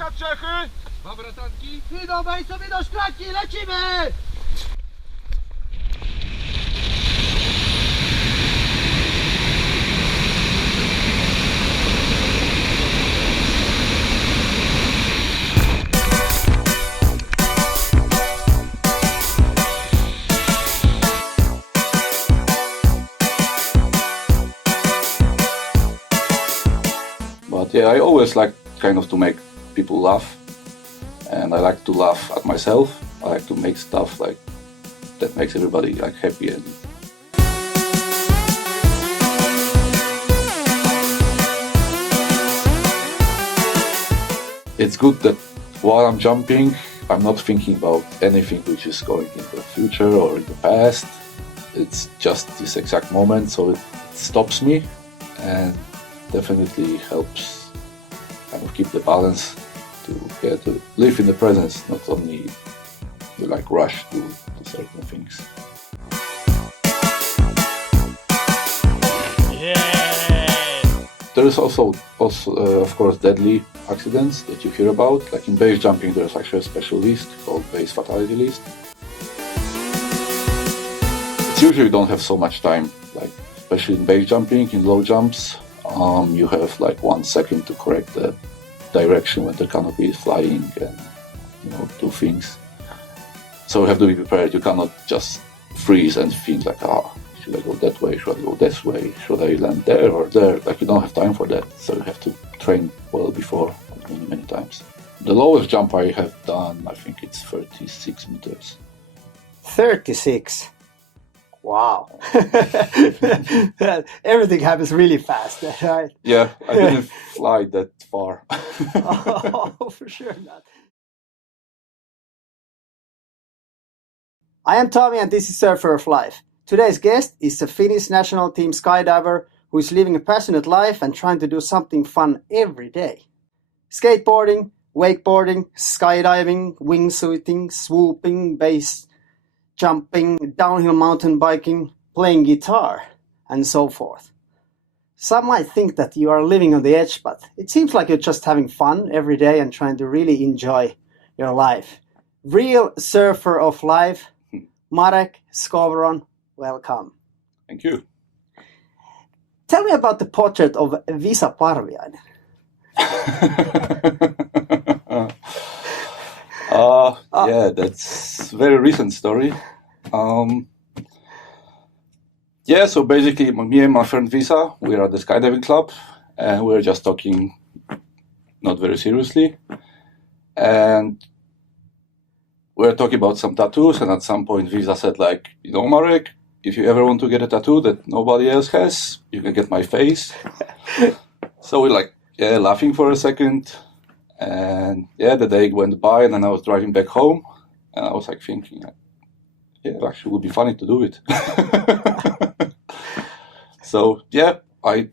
Polska, Czechy! Dwa bratanki. Idą miejscowi do szklanki, lecimy! But yeah, I always like kind of to make people laugh, and I like to laugh at myself. I like to make stuff like that makes everybody like happy. And it's good that while I'm jumping, I'm not thinking about anything which is going in the future or in the past. It's just this exact moment, so it stops me and definitely helps kind of keep the balance to live in the present, not only to like rush to certain things. Yeah! There is also of course deadly accidents that you hear about. Like in base jumping, there's actually a special list called base fatality list. It's usually you don't have so much time, like especially in base jumping, in low jumps. You have like 1 second to correct the direction when the canopy is flying and do things. So you have to be prepared. You cannot just freeze and think like, should I go that way? Should I go this way? Should I land there or there? Like you don't have time for that. So you have to train well before many times. The lowest jump I have done, I think it's 36 meters. 36. Wow. Everything happens really fast, right? Yeah, I didn't fly that far. Oh, for sure not. I am Tommy and this is Surfer of Life. Today's guest is the Finnish national team skydiver who is living a passionate life and trying to do something fun every day. Skateboarding, wakeboarding, skydiving, wingsuiting, swooping, base jumping, downhill mountain biking, playing guitar, and so forth. Some might think that you are living on the edge, but it seems like you're just having fun every day and trying to really enjoy your life. Real surfer of life, Marek Skowron, welcome. Thank you. Tell me about the portrait of Visa Parviainen. Yeah, that's a very recent story. Yeah, so basically me and my friend Visa, we are at the skydiving club and we're just talking not very seriously. And we're talking about some tattoos, and at some point Visa said like, Marek, if you ever want to get a tattoo that nobody else has, you can get my face. So we're like, yeah, laughing for a second. And yeah, the day went by and then I was driving back home and I was like thinking, yeah, it actually would be funny to do it. So yeah, I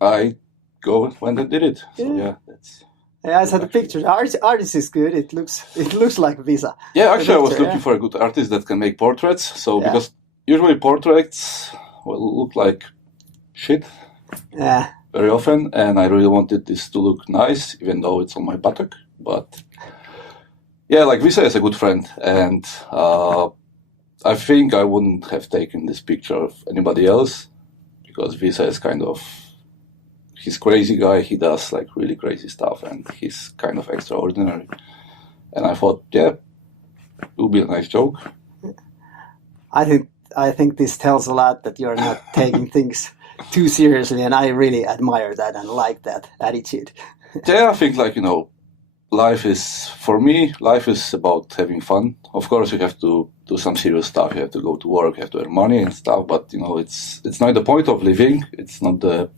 went and did it. So yeah, that's... Yeah, I saw the picture. The artist is good. It looks like Visa. Yeah, actually I was looking for a good artist that can make portraits. So because usually portraits look like shit. Yeah. Very often, and I really wanted this to look nice, even though it's on my buttock. But yeah, like Visa is a good friend, and I think I wouldn't have taken this picture of anybody else because Visa is he's crazy guy. He does like really crazy stuff, and he's kind of extraordinary. And I thought, yeah, it would be a nice joke. I think this tells a lot that you're not taking things too seriously, and I really admire that and like that attitude. Yeah, I think life is about having fun. Of course, you have to do some serious stuff. You have to go to work, you have to earn money and stuff. But it's not the point of living. It's not the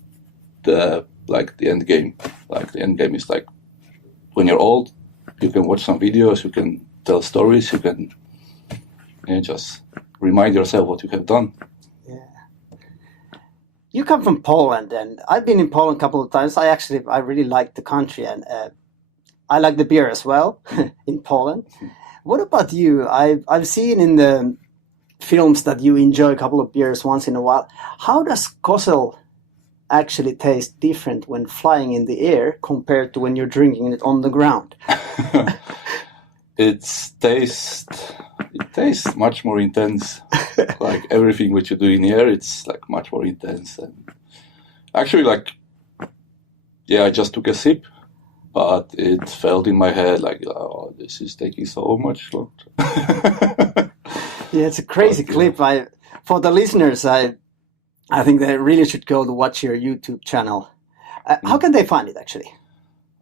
end game. Like the end game is like when you're old, you can watch some videos, you can tell stories, you can just remind yourself what you have done. You come from Poland, and I've been in Poland a couple of times. I really like the country, and I like the beer as well in Poland. What about you? I've seen in the films that you enjoy a couple of beers once in a while. How does Kozel actually taste different when flying in the air compared to when you're drinking it on the ground? It tastes much more intense. Like everything which you do in the air, it's like much more intense. And actually, like, yeah, I just took a sip, but it felt in my head like, oh, this is taking so much longer. Yeah, it's a crazy clip. For the listeners, I think they really should go to watch your YouTube channel. How can they find it, actually?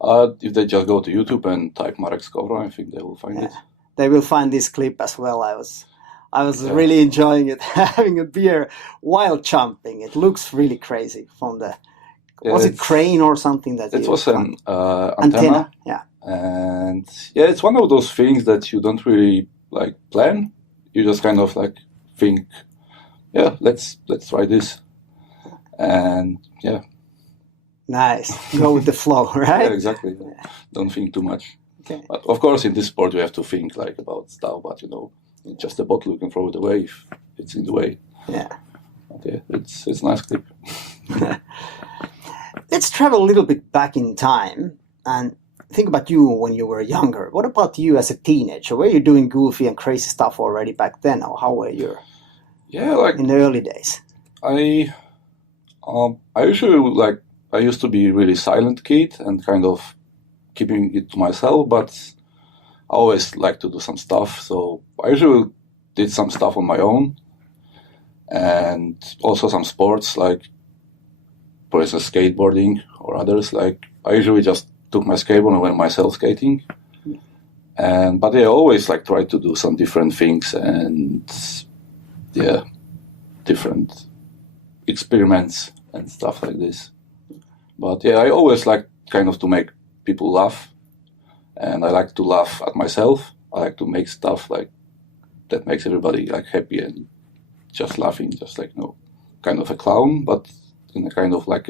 If they just go to YouTube and type Marek Skowron, I think they will find it. They will find this clip as well. I was really enjoying it, having a beer while jumping. It looks really crazy from the... was it crane or something? It was an antenna. Yeah. And yeah, it's one of those things that you don't really like plan. You just kind of like think, yeah, let's try this. And yeah. Nice. Go with the flow, right? Yeah, exactly. Yeah. Don't think too much. Okay. But of course, in this sport, you have to think like about stuff. But just a bottle, you can throw it away if it's in the way. Yeah. Okay, it's a nice clip. Let's travel a little bit back in time and think about you when you were younger. What about you as a teenager? Were you doing goofy and crazy stuff already back then, or how were you? Yeah, like in the early days. I usually I used to be a really silent kid and kind of keeping it to myself, but I always like to do some stuff. So I usually did some stuff on my own, and also some sports like, for instance, skateboarding or others. Like I usually just took my skateboard and went myself skating. But I always like tried to do some different things and different experiments and stuff like this. But yeah, I always like kind of to make people laugh, and I like to laugh at myself. I like to make stuff like that makes everybody like happy and just laughing, just like kind of a clown, but in a kind of like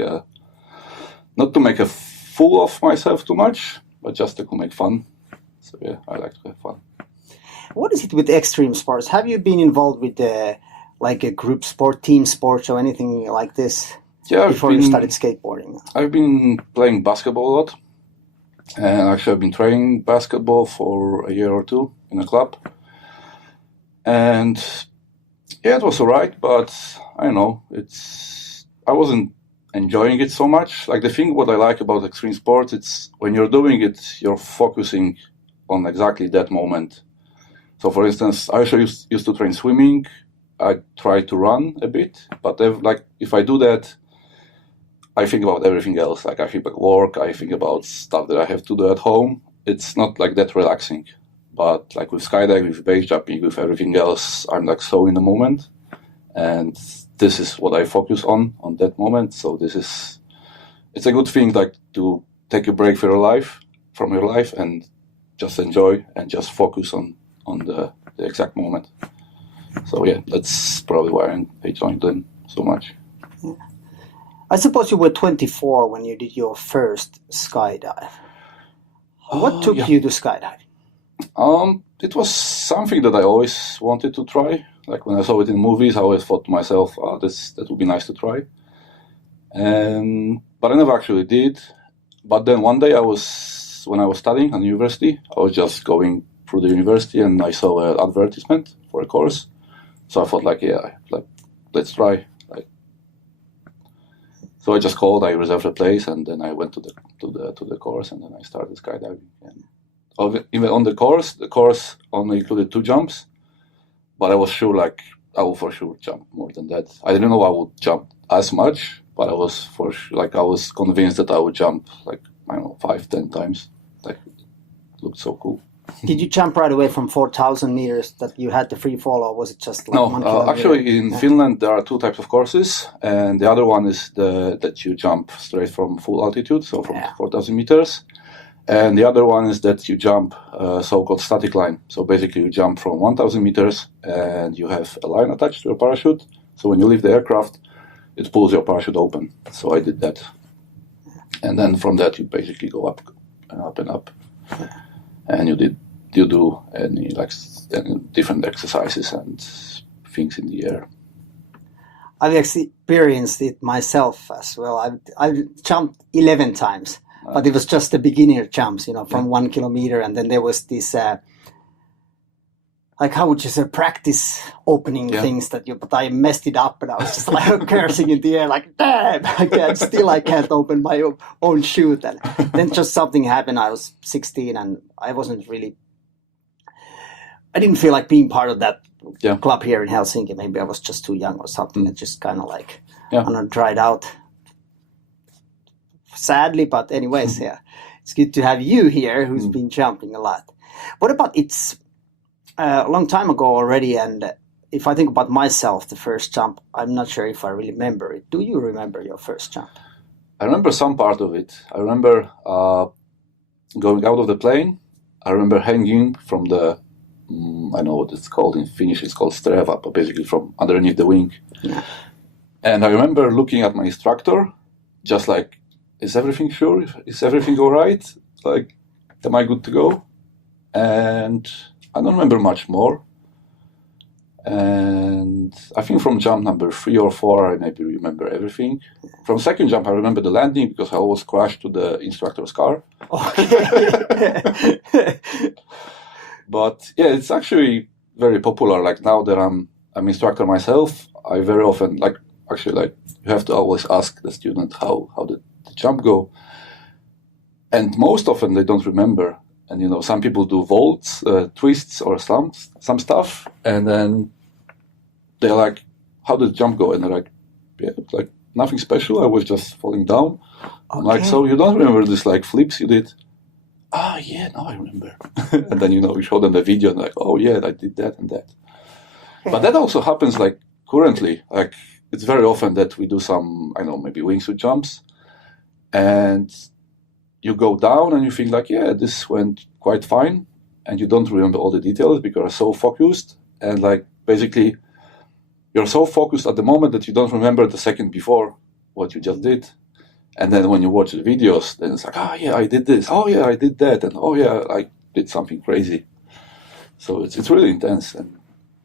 not to make a fool of myself too much, but just to make fun. So yeah, I like to have fun. What is it with extreme sports? Have you been involved with like a group sport, team sports, or anything like this? Yeah, before you started skateboarding? I've been playing basketball a lot, and actually I've been training basketball for a year or two in a club. And yeah, it was alright, but I don't know, I wasn't enjoying it so much. Like the thing what I like about extreme sports, it's when you're doing it, you're focusing on exactly that moment. So for instance, I actually used to train swimming. I try to run a bit, but if I do that, I think about everything else. Like I think about work, I think about stuff that I have to do at home. It's not like that relaxing. But like with skydiving, with base jumping, with everything else, I'm like so in the moment. And this is what I focus on that moment. So it's a good thing like to take a break from your life and just enjoy and just focus on the exact moment. So yeah, that's probably why I enjoy them so much. Yeah. I suppose you were 24 when you did your first skydive. What took you to skydiving? It was something that I always wanted to try. Like when I saw it in movies, I always thought to myself, that would be nice to try. But I never actually did. But then one day when I was studying at university, I was just going through the university and I saw an advertisement for a course. So I thought let's try. So I just called, I reserved a place, and then I went to the course, and then I started skydiving. And even on the course only included 2 jumps, but I was sure I will for sure jump more than that. I didn't know I would jump as much, but I was for sure, I was convinced that I would jump 5-10 times. It looked so cool. Did you jump right away from 4,000 meters that you had the free fall, or was it just like 1 kilometer? Actually in Finland there are 2 types of courses, and the other one is that you jump straight from full altitude, so from 4,000 meters. And the other one is that you jump so-called static line. So basically you jump from 1,000 meters and you have a line attached to your parachute. So when you leave the aircraft, it pulls your parachute open. So I did that. And then from that you basically go up and up and up. And you do any different exercises and things in the air. I've experienced it myself as well. I've jumped 11 times, but it was just the beginner jumps, from 1 kilometer, and then there was this, like, how would you say, practice opening things but I messed it up, and I was just like cursing in the air, like, damn, I can't open my own chute. And then just something happened. I was 16, and I didn't feel like being part of that club here in Helsinki. Maybe I was just too young or something. It just kind of like, dried out. Sadly, but anyways, it's good to have you here who's been jumping a lot. What about, it's a long time ago already, and if I think about myself, the first jump, I'm not sure if I really remember it. Do you remember your first jump? I remember some part of it. I remember going out of the plane. I remember hanging from the, I know what it's called in Finnish, it's called streva, but basically from underneath the wing. Yeah. And I remember looking at my instructor, just like, is everything sure? Is everything all right? Like, am I good to go? And I don't remember much more. And I think from jump number 3 or 4, I maybe remember everything. From second jump, I remember the landing because I always crashed to the instructor's car. Okay. But yeah, it's actually very popular. Like now that I'm instructor myself, I very often you have to always ask the student how did the jump go, and most often they don't remember. And some people do vaults, twists, or some stuff, and then they're like, "How did the jump go?" And they're like, "Yeah, like nothing special. I was just falling down." I'm like, "So you don't remember this like flips you did?" "Ah, yeah, now I remember." And then we show them the video, and like, "Oh yeah, I did that and that." But that also happens like currently. Like it's very often that we do some, I know, maybe wingsuit jumps, and you go down and you think like, yeah, this went quite fine, and you don't remember all the details because you're so focused, and like basically you're so focused at the moment that you don't remember the second before what you just did. And then when you watch the videos, then it's like, oh yeah, I did this, oh yeah, I did that, and oh yeah, I did something crazy. So it's really intense, and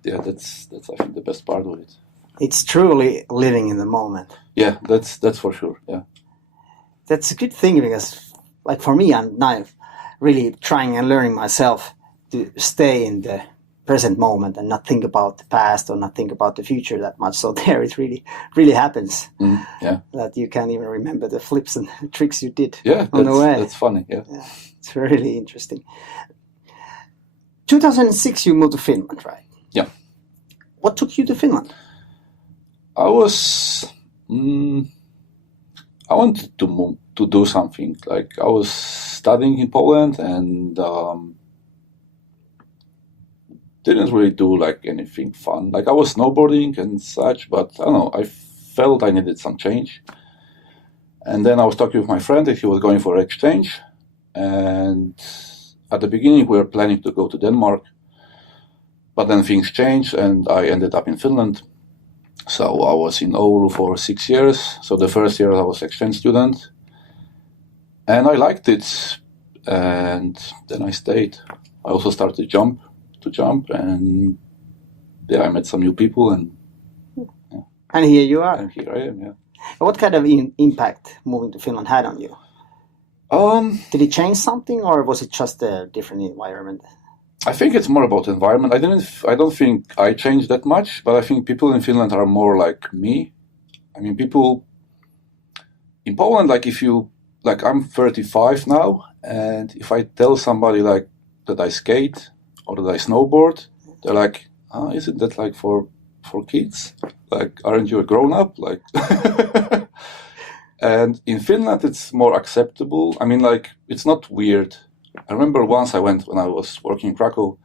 yeah, that's I think the best part of it. It's truly living in the moment. Yeah, that's for sure. Yeah, that's a good thing because, like for me, I'm now really trying and learning myself to stay in the present moment and not think about the past or not think about the future that much. So there it really happens. That you can't even remember the flips and tricks you did on the way. That's funny. Yeah, it's really interesting. 2006 you moved to Finland, right? Yeah. What took you to Finland? I wanted to move to do something. Like I was studying in Poland and didn't really do like anything fun. Like I was snowboarding and such, but I don't know, I felt I needed some change. And then I was talking with my friend that he was going for exchange. And at the beginning we were planning to go to Denmark, but then things changed and I ended up in Finland. So I was in Oulu for 6 years. So the first year I was exchange student and I liked it. And then I stayed. I also started to jump and I met some new people and here you are. And here I am, yeah. What kind of impact moving to Finland had on you? Did it change something or was it just a different environment? I think it's more about environment. I don't think I changed that much, but I think people in Finland are more like me. I mean, people in Poland, like if you, like I'm 35 now, and if I tell somebody like that I skate or that I snowboard, they're like, isn't that like for kids? Like, aren't you a grown up? Like, and in Finland, it's more acceptable. I mean, like, it's not weird. I remember once when I was working in Krakow,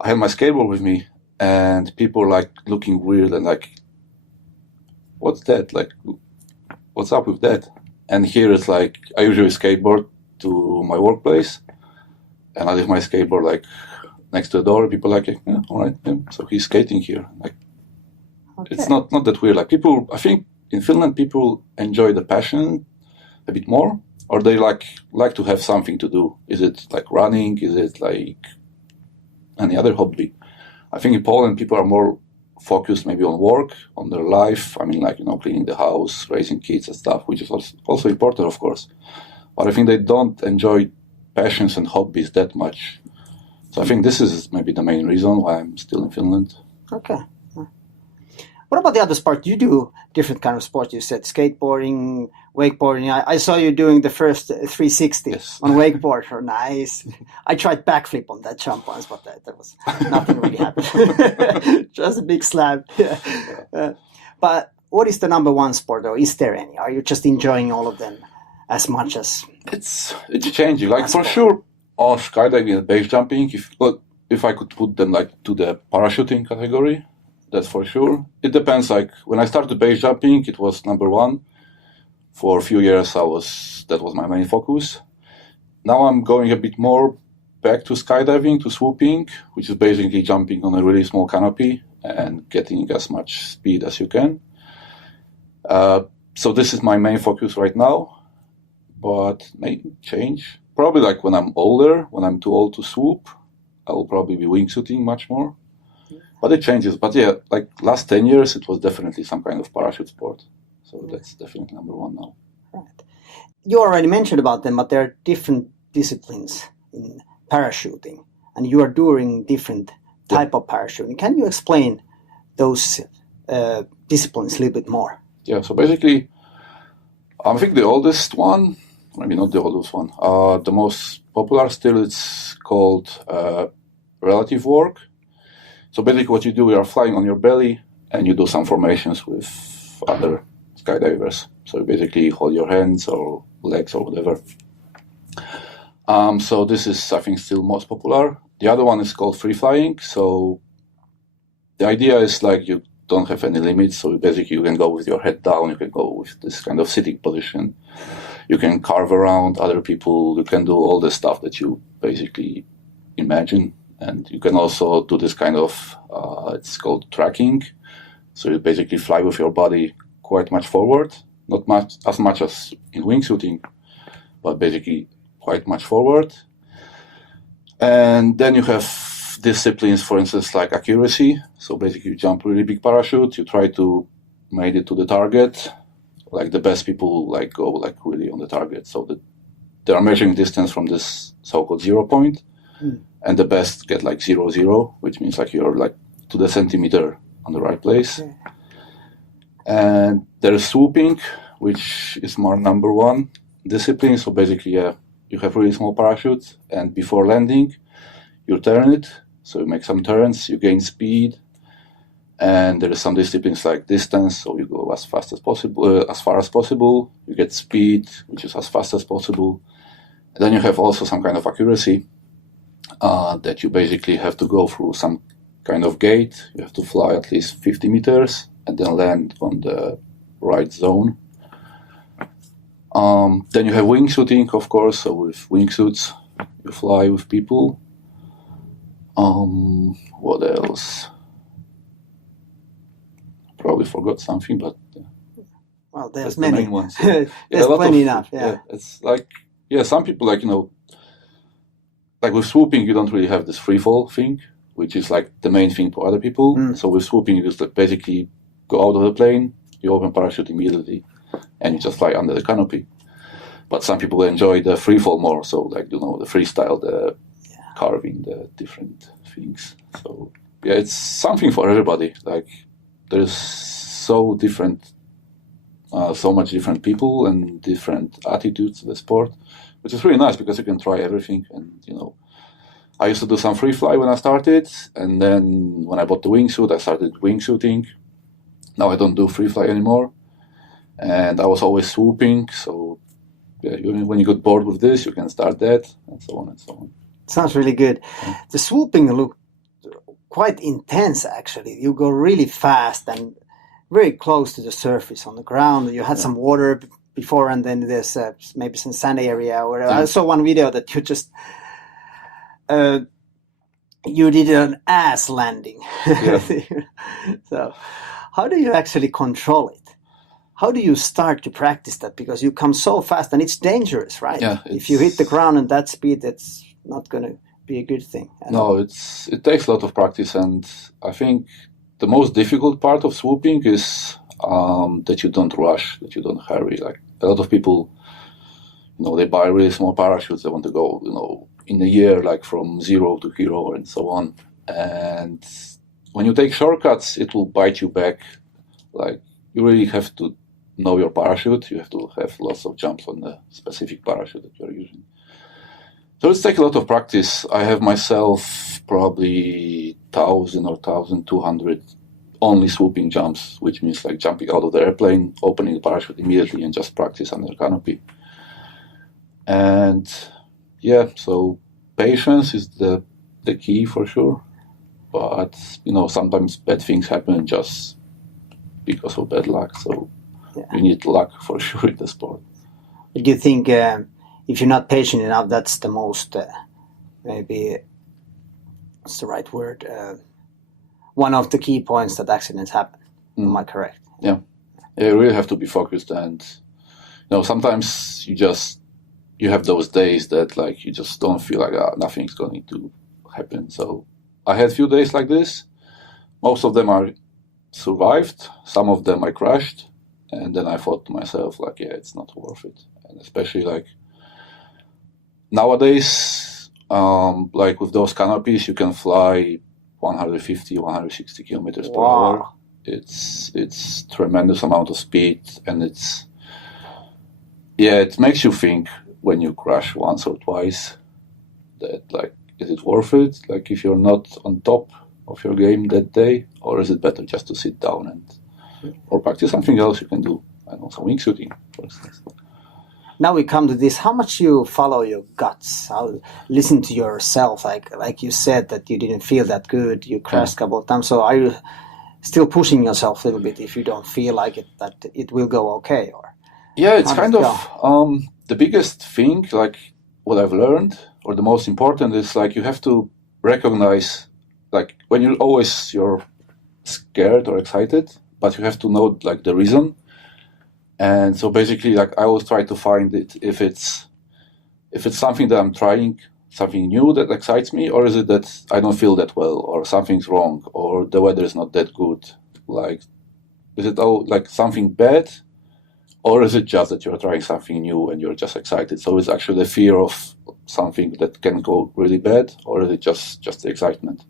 I had my skateboard with me and people were like looking weird and like, what's that? Like, what's up with that? And here it's like, I usually skateboard to my workplace and I leave my skateboard like next to the door. People are like, yeah, all right. Yeah. So he's skating here. Like, It's not that weird. Like people, I think in Finland, people enjoy the passion a bit more. Or they like to have something to do. Is it like running? Is it like any other hobby? I think in Poland, people are more focused maybe on work, on their life. I mean, like, cleaning the house, raising kids and stuff, which is also important, of course. But I think they don't enjoy passions and hobbies that much. So I think this is maybe the main reason why I'm still in Finland. Okay. What about the other sport? You do different kind of sports. You said skateboarding, wakeboarding. I saw you doing the first 360 Yes. on wakeboard. Nice. I tried backflip on that jump once, but that was nothing really happened. Just a big slab. Yeah. But what is the number one sport, or is there any? Are you just enjoying all of them as much as? It's changing. Like, for sure, skydiving and base jumping. If I could put them like to the parachuting category, that's for sure. It depends. Like, when I started base jumping, it was number one. For a few years, that was my main focus. Now I'm going a bit more back to skydiving, to swooping, which is basically jumping on a really small canopy and getting as much speed as you can. So this is my main focus right now, but may change. Probably like when I'm older, when I'm too old to swoop, I will probably be wingsuiting much more. But it changes. But yeah, like last 10 years, it was definitely some kind of parachute sport. So that's definitely number one now. Right. You already mentioned about them, but there are different disciplines in parachuting, and you are doing different type of parachuting. Can you explain those disciplines a little bit more? Yeah, so basically, I think the oldest one, maybe not the oldest one, the most popular still, it's called relative work. So basically what you do, you are flying on your belly and you do some formations with other skydivers. So you basically hold your hands or legs or whatever. So this is, I think, still most popular. The other one is called free flying. So the idea is like you don't have any limits. So basically you can go with your head down. You can go with this kind of sitting position. You can carve around other people. You can do all the stuff that you basically imagine. And you can also do this kind of, it's called tracking. So you basically fly with your body quite much forward, not as much as in wingsuiting, but basically quite much forward. And then you have disciplines, for instance, like accuracy. So basically you jump really big parachute, you try to make it to the target. Like the best people like go like really on the target. So they are measuring distance from this so-called 0 point. And the best get like 0-0, which means like you're like to the centimeter on the right place. Yeah. And there's swooping, which is more number one discipline. So basically, you have really small parachute, and before landing, you turn it. So you make some turns, you gain speed, and there is some disciplines like distance. So you go as fast as possible, as far as possible. You get speed, which is as fast as possible. And then you have also some kind of accuracy. That you basically have to go through some kind of gate. You have to fly at least 50 meters and then land on the right zone. Then you have wingsuiting, of course. So with wingsuits, you fly with people. What else? Probably forgot something, but well, there's many. The main ones. There's plenty enough. Yeah, it's like some people like like with swooping, you don't really have this free fall thing, which is like the main thing for other people. So with swooping, you just like basically go out of the plane, you open parachute immediately, and you just fly under the canopy. But some people enjoy the free fall more, so like the freestyle, the carving, the different things. So yeah, it's something for everybody. Like there's so much different people and different attitudes to the sport, which is really nice because you can try everything. And I used to do some free fly when I started, and then when I bought the wingsuit, I started wingsuiting. Now I don't do free fly anymore, and I was always swooping. So yeah, when you get bored with this, you can start that, and so on and so on. Sounds really good. Yeah. The swooping looked quite intense, actually. You go really fast and very close to the surface on the ground. You had some water before, and then there's maybe some sand area. Or I saw one video that you just you did an ass landing. Yeah. So how do you actually control it? How do you start to practice that? Because you come so fast and it's dangerous, right? Yeah, if you hit the ground at that speed, that's not going to be a good thing. No, it takes a lot of practice, and I think the most difficult part of swooping is that you don't rush, that you don't hurry. Like a lot of people, they buy really small parachutes. They want to go, in a year, like from 0 to hero and so on. And when you take shortcuts, it will bite you back. Like you really have to know your parachute. You have to have lots of jumps on the specific parachute that you're using. So it's take a lot of practice. I have myself probably 1,000 or 1,200 only swooping jumps, which means like jumping out of the airplane, opening the parachute immediately and just practice under the canopy. And yeah, so patience is the key for sure. But, sometimes bad things happen just because of bad luck. So you need luck for sure in the sport. Do you think if you're not patient enough, that's the most, maybe, what's the right word? One of the key points that accidents happen. Am I correct? Yeah. You really have to be focused. And, sometimes you have those days that like you just don't feel like nothing's going to happen. So I had a few days like this. Most of them I survived. Some of them I crashed. And then I thought to myself, like, yeah, it's not worth it. And especially like nowadays, like with those canopies, you can fly 150, 160 kilometers per hour. It's tremendous amount of speed. And it makes you think when you crash once or twice that like, is it worth it? Like if you're not on top of your game that day, or is it better just to sit down or practice something else you can do? I don't know, some wingsuiting, for instance. Now we come to this, how much you follow your guts, how listen to yourself, like you said that you didn't feel that good, you crashed a couple of times, so are you still pushing yourself a little bit if you don't feel like it, that it will go okay? Or yeah, it's kind of the biggest thing, like what I've learned, or the most important is like you have to recognize, like when you're scared or excited, but you have to know like the reason. And so basically, like I always try to find it if it's something that I'm trying, something new that excites me, or is it that I don't feel that well, or something's wrong, or the weather is not that good. Like, is it like something bad, or is it just that you're trying something new and you're just excited? So it's actually the fear of something that can go really bad, or is it just the excitement?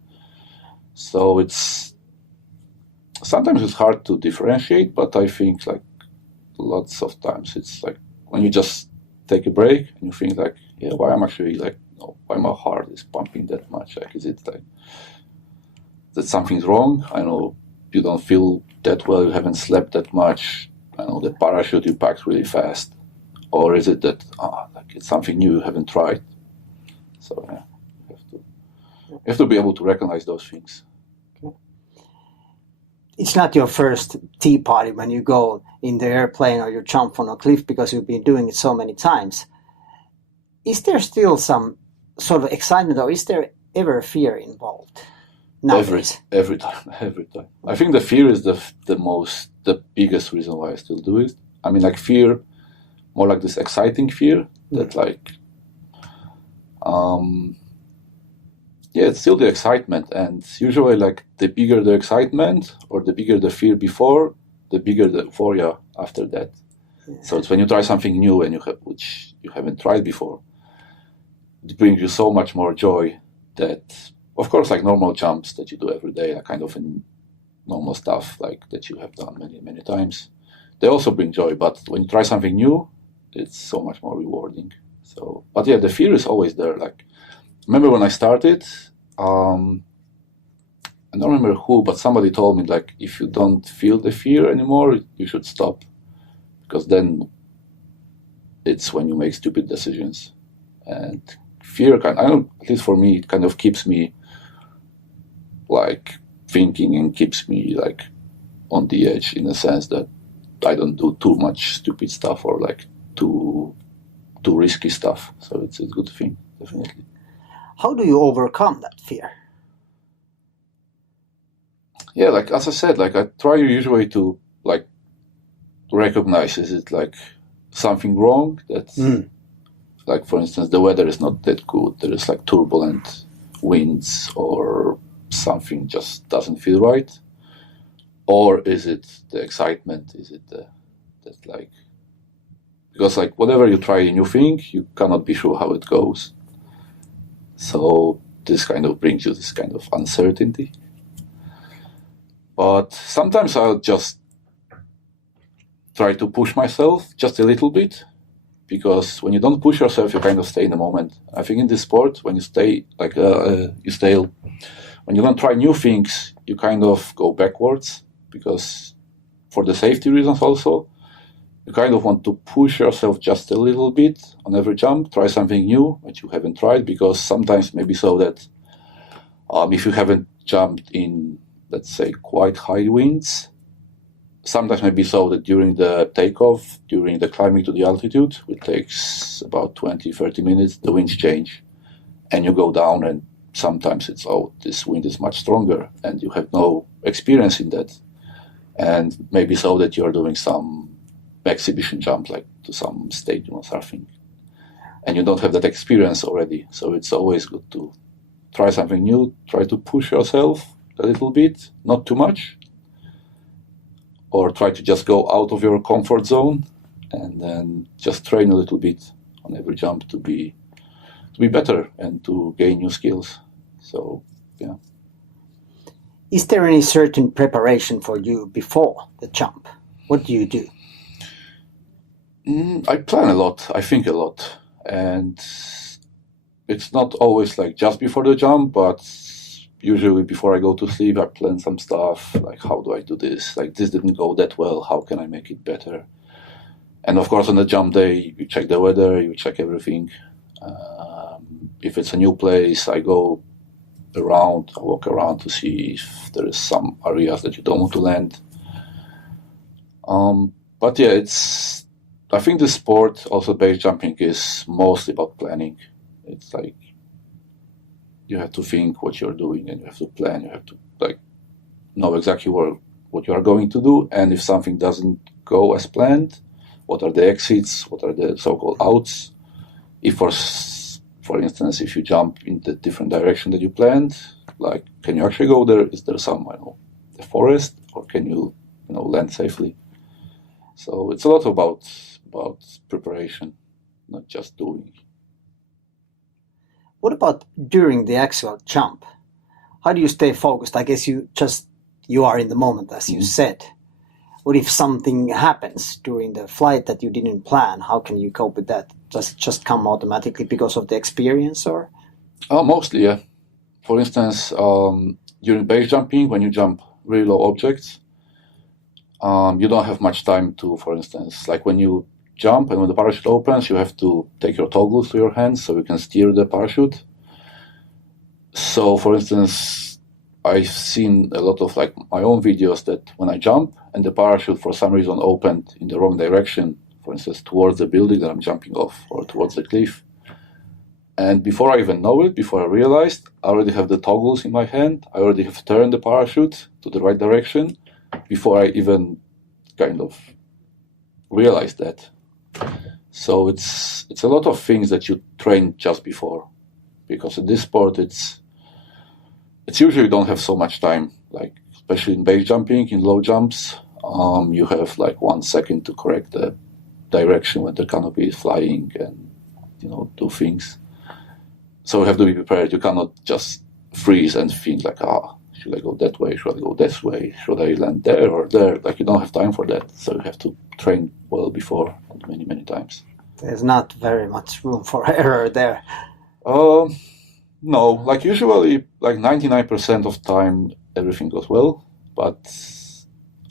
So sometimes it's hard to differentiate, but I think like lots of times it's like when you just take a break and you think like, yeah, why I'm actually like, why my heart is pumping that much? Like, is it like that something's wrong? I know you don't feel that well, you haven't slept that much. I know the parachute you packed really fast, or is it that like it's something new you haven't tried? So yeah, you have to be able to recognize those things. It's not your first tea party when you go in the airplane or you jump from a cliff because you've been doing it so many times. Is there still some sort of excitement, or is there ever fear involved? Every time. I think the fear is the biggest reason why I still do it. I mean, like fear, more like this exciting fear that like, it's still the excitement, and usually like the bigger the excitement or the bigger the fear before, the bigger the euphoria after that. Yeah. So it's when you try something new and which you haven't tried before, it brings you so much more joy that, of course, like normal jumps that you do every day, like kind of normal stuff like that you have done many, many times, they also bring joy. But when you try something new, it's so much more rewarding. So, but yeah, the fear is always there. Like, remember when I started, I don't remember who, but somebody told me like, if you don't feel the fear anymore, you should stop, because then it's when you make stupid decisions. And fear at least for me, it kind of keeps me like thinking and keeps me like on the edge, in the sense that I don't do too much stupid stuff or like too risky stuff. So it's a good thing, definitely. How do you overcome that fear? Yeah, like as I said, like I try usually to like recognize, is it like something wrong that like, for instance, the weather is not that good, there is like turbulent winds or something just doesn't feel right. or is it the excitement? Is it that like, because like whenever you try a new thing, you cannot be sure how it goes. So this kind of brings you this kind of uncertainty. But sometimes I'll just try to push myself just a little bit, because when you don't push yourself, you kind of stay in the moment. I think in this sport, when you stay like when you don't try new things, you kind of go backwards, because for the safety reasons also, you kind of want to push yourself just a little bit on every jump, try something new that you haven't tried, because sometimes maybe so that if you haven't jumped in, let's say, quite high winds, sometimes maybe so that during the takeoff, during the climbing to the altitude, it takes about 20-30 minutes, the winds change and you go down, and sometimes it's, oh, this wind is much stronger and you have no experience in that. And maybe so that you're doing some exhibition jump, like to some stadium or something, and you don't have that experience already. So it's always good to try something new, try to push yourself a little bit, not too much, or try to just go out of your comfort zone and then just train a little bit on every jump to be better and to gain new skills. So, yeah. Is there any certain preparation for you before the jump? What do you do? I plan a lot, I think a lot, and it's not always like just before the jump, but usually before I go to sleep, I plan some stuff, like how do I do this? Like this didn't go that well, how can I make it better? And of course on the jump day, you check the weather, you check everything. If it's a new place, I go around, I walk around to see if there is some areas that you don't want to land. But yeah, I think the sport, also base jumping, is mostly about planning. It's like you have to think what you're doing and you have to plan. You have to like know exactly what you are going to do. And if something doesn't go as planned, what are the exits? What are the so-called outs? If for instance, if you jump in the different direction that you planned, like can you actually go there? Is there some, I don't know, a forest, or can you land safely? So it's a lot about preparation, not just doing. What about during the actual jump? How do you stay focused? I guess you are in the moment, as you said. What if something happens during the flight that you didn't plan? How can you cope with that? Does it just come automatically because of the experience, or? Mostly, yeah. For instance, during base jumping, when you jump really low objects, you don't have much time to, for instance, like when you jump and when the parachute opens, you have to take your toggles to your hands so you can steer the parachute. So, for instance, I've seen a lot of like my own videos that when I jump and the parachute for some reason opened in the wrong direction, for instance, towards the building that I'm jumping off or towards the cliff. And before I even know it, before I realized, I already have the toggles in my hand. I already have turned the parachute to the right direction before I even kind of realized that. So it's a lot of things that you train just before, because in this sport it's usually you don't have so much time, like especially in base jumping, in low jumps, you have like 1 second to correct the direction when the canopy is flying and do things. So you have to be prepared. You cannot just freeze and think like, should I go that way? Should I go this way? Should I land there or there? Like you don't have time for that. So you have to train well before, many, many times. There's not very much room for error there. No, like usually, like 99% of time, everything goes well. But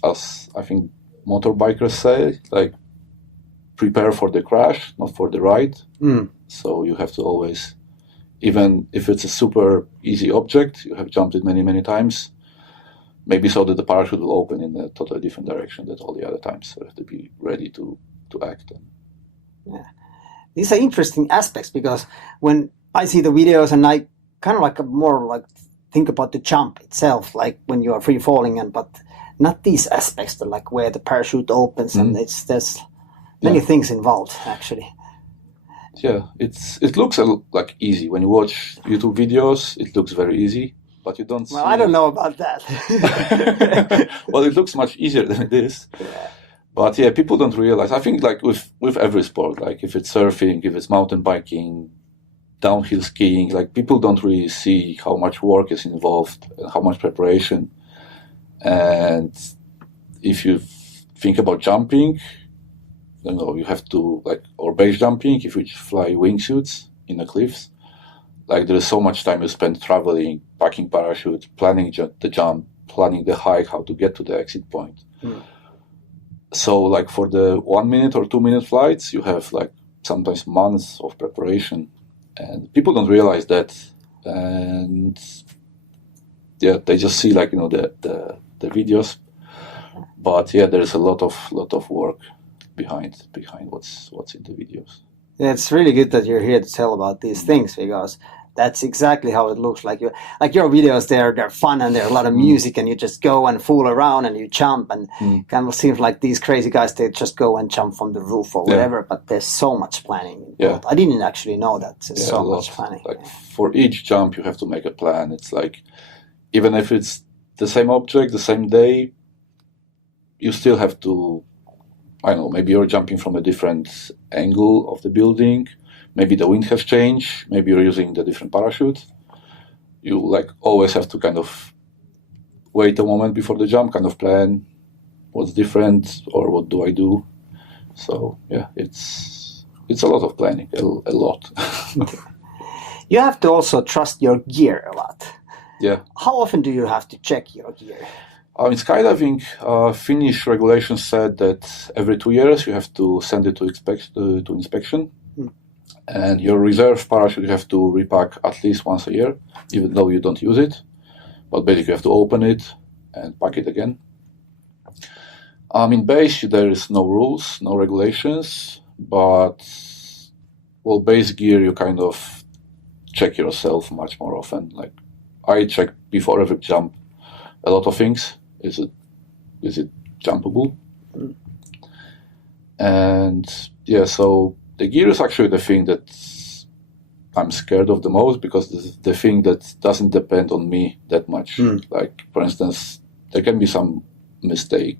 as I think motorbikers say, like prepare for the crash, not for the ride. So you have to always, even if it's a super easy object, you have jumped it many, many times, maybe so that the parachute will open in a totally different direction than all the other times. So you have to be ready to act. Yeah. These are interesting aspects, because when I see the videos and I kind of like more like think about the jump itself, like when you are free falling, but not these aspects, like where the parachute opens and there's many things involved actually. Yeah, it looks like easy when you watch YouTube videos. It looks very easy, but you don't Well, see... I don't know about that. Well, it looks much easier than it is. Yeah. But yeah, people don't realize. I think like with every sport, like if it's surfing, if it's mountain biking, downhill skiing, like people don't really see how much work is involved and how much preparation. And if you think about jumping, you know, you have to like, or base jumping, if you fly wingsuits in the cliffs, like there is so much time you spend traveling, packing parachute, planning the jump, planning the hike, how to get to the exit point. Mm. So like for the 1 minute or 2 minute flights, you have like sometimes months of preparation, and people don't realize that. And yeah, they just see like, you know, the videos, but yeah, there is a lot of work behind what's in the videos. Yeah, it's really good that you're here to tell about these things, because that's exactly how it looks like. Your videos, they're fun and there's a lot of music, and you just go and fool around and you jump, and kind of seems like these crazy guys, they just go and jump from the roof or whatever. But there's so much planning involved. I didn't actually know that. There's so much planning. Like for each jump, you have to make a plan. It's like even if it's the same object, the same day, you still have to. I don't know, maybe you're jumping from a different angle of the building. Maybe the wind has changed. Maybe you're using the different parachute. You like always have to kind of wait a moment before the jump, kind of plan what's different or what do I do. So yeah, it's a lot of planning, a lot. You have to also trust your gear a lot. Yeah. How often do you have to check your gear? In skydiving, Finnish regulations said that every 2 years you have to send it to inspection. And your reserve parachute you have to repack at least once a year, even though you don't use it. But basically you have to open it and pack it again. In base there is no rules, no regulations, but well, base gear you kind of check yourself much more often. Like I check before every jump a lot of things. Is it jumpable? And yeah, so the gear is actually the thing that I'm scared of the most, because this is the thing that doesn't depend on me that much. Like, for instance, there can be some mistake,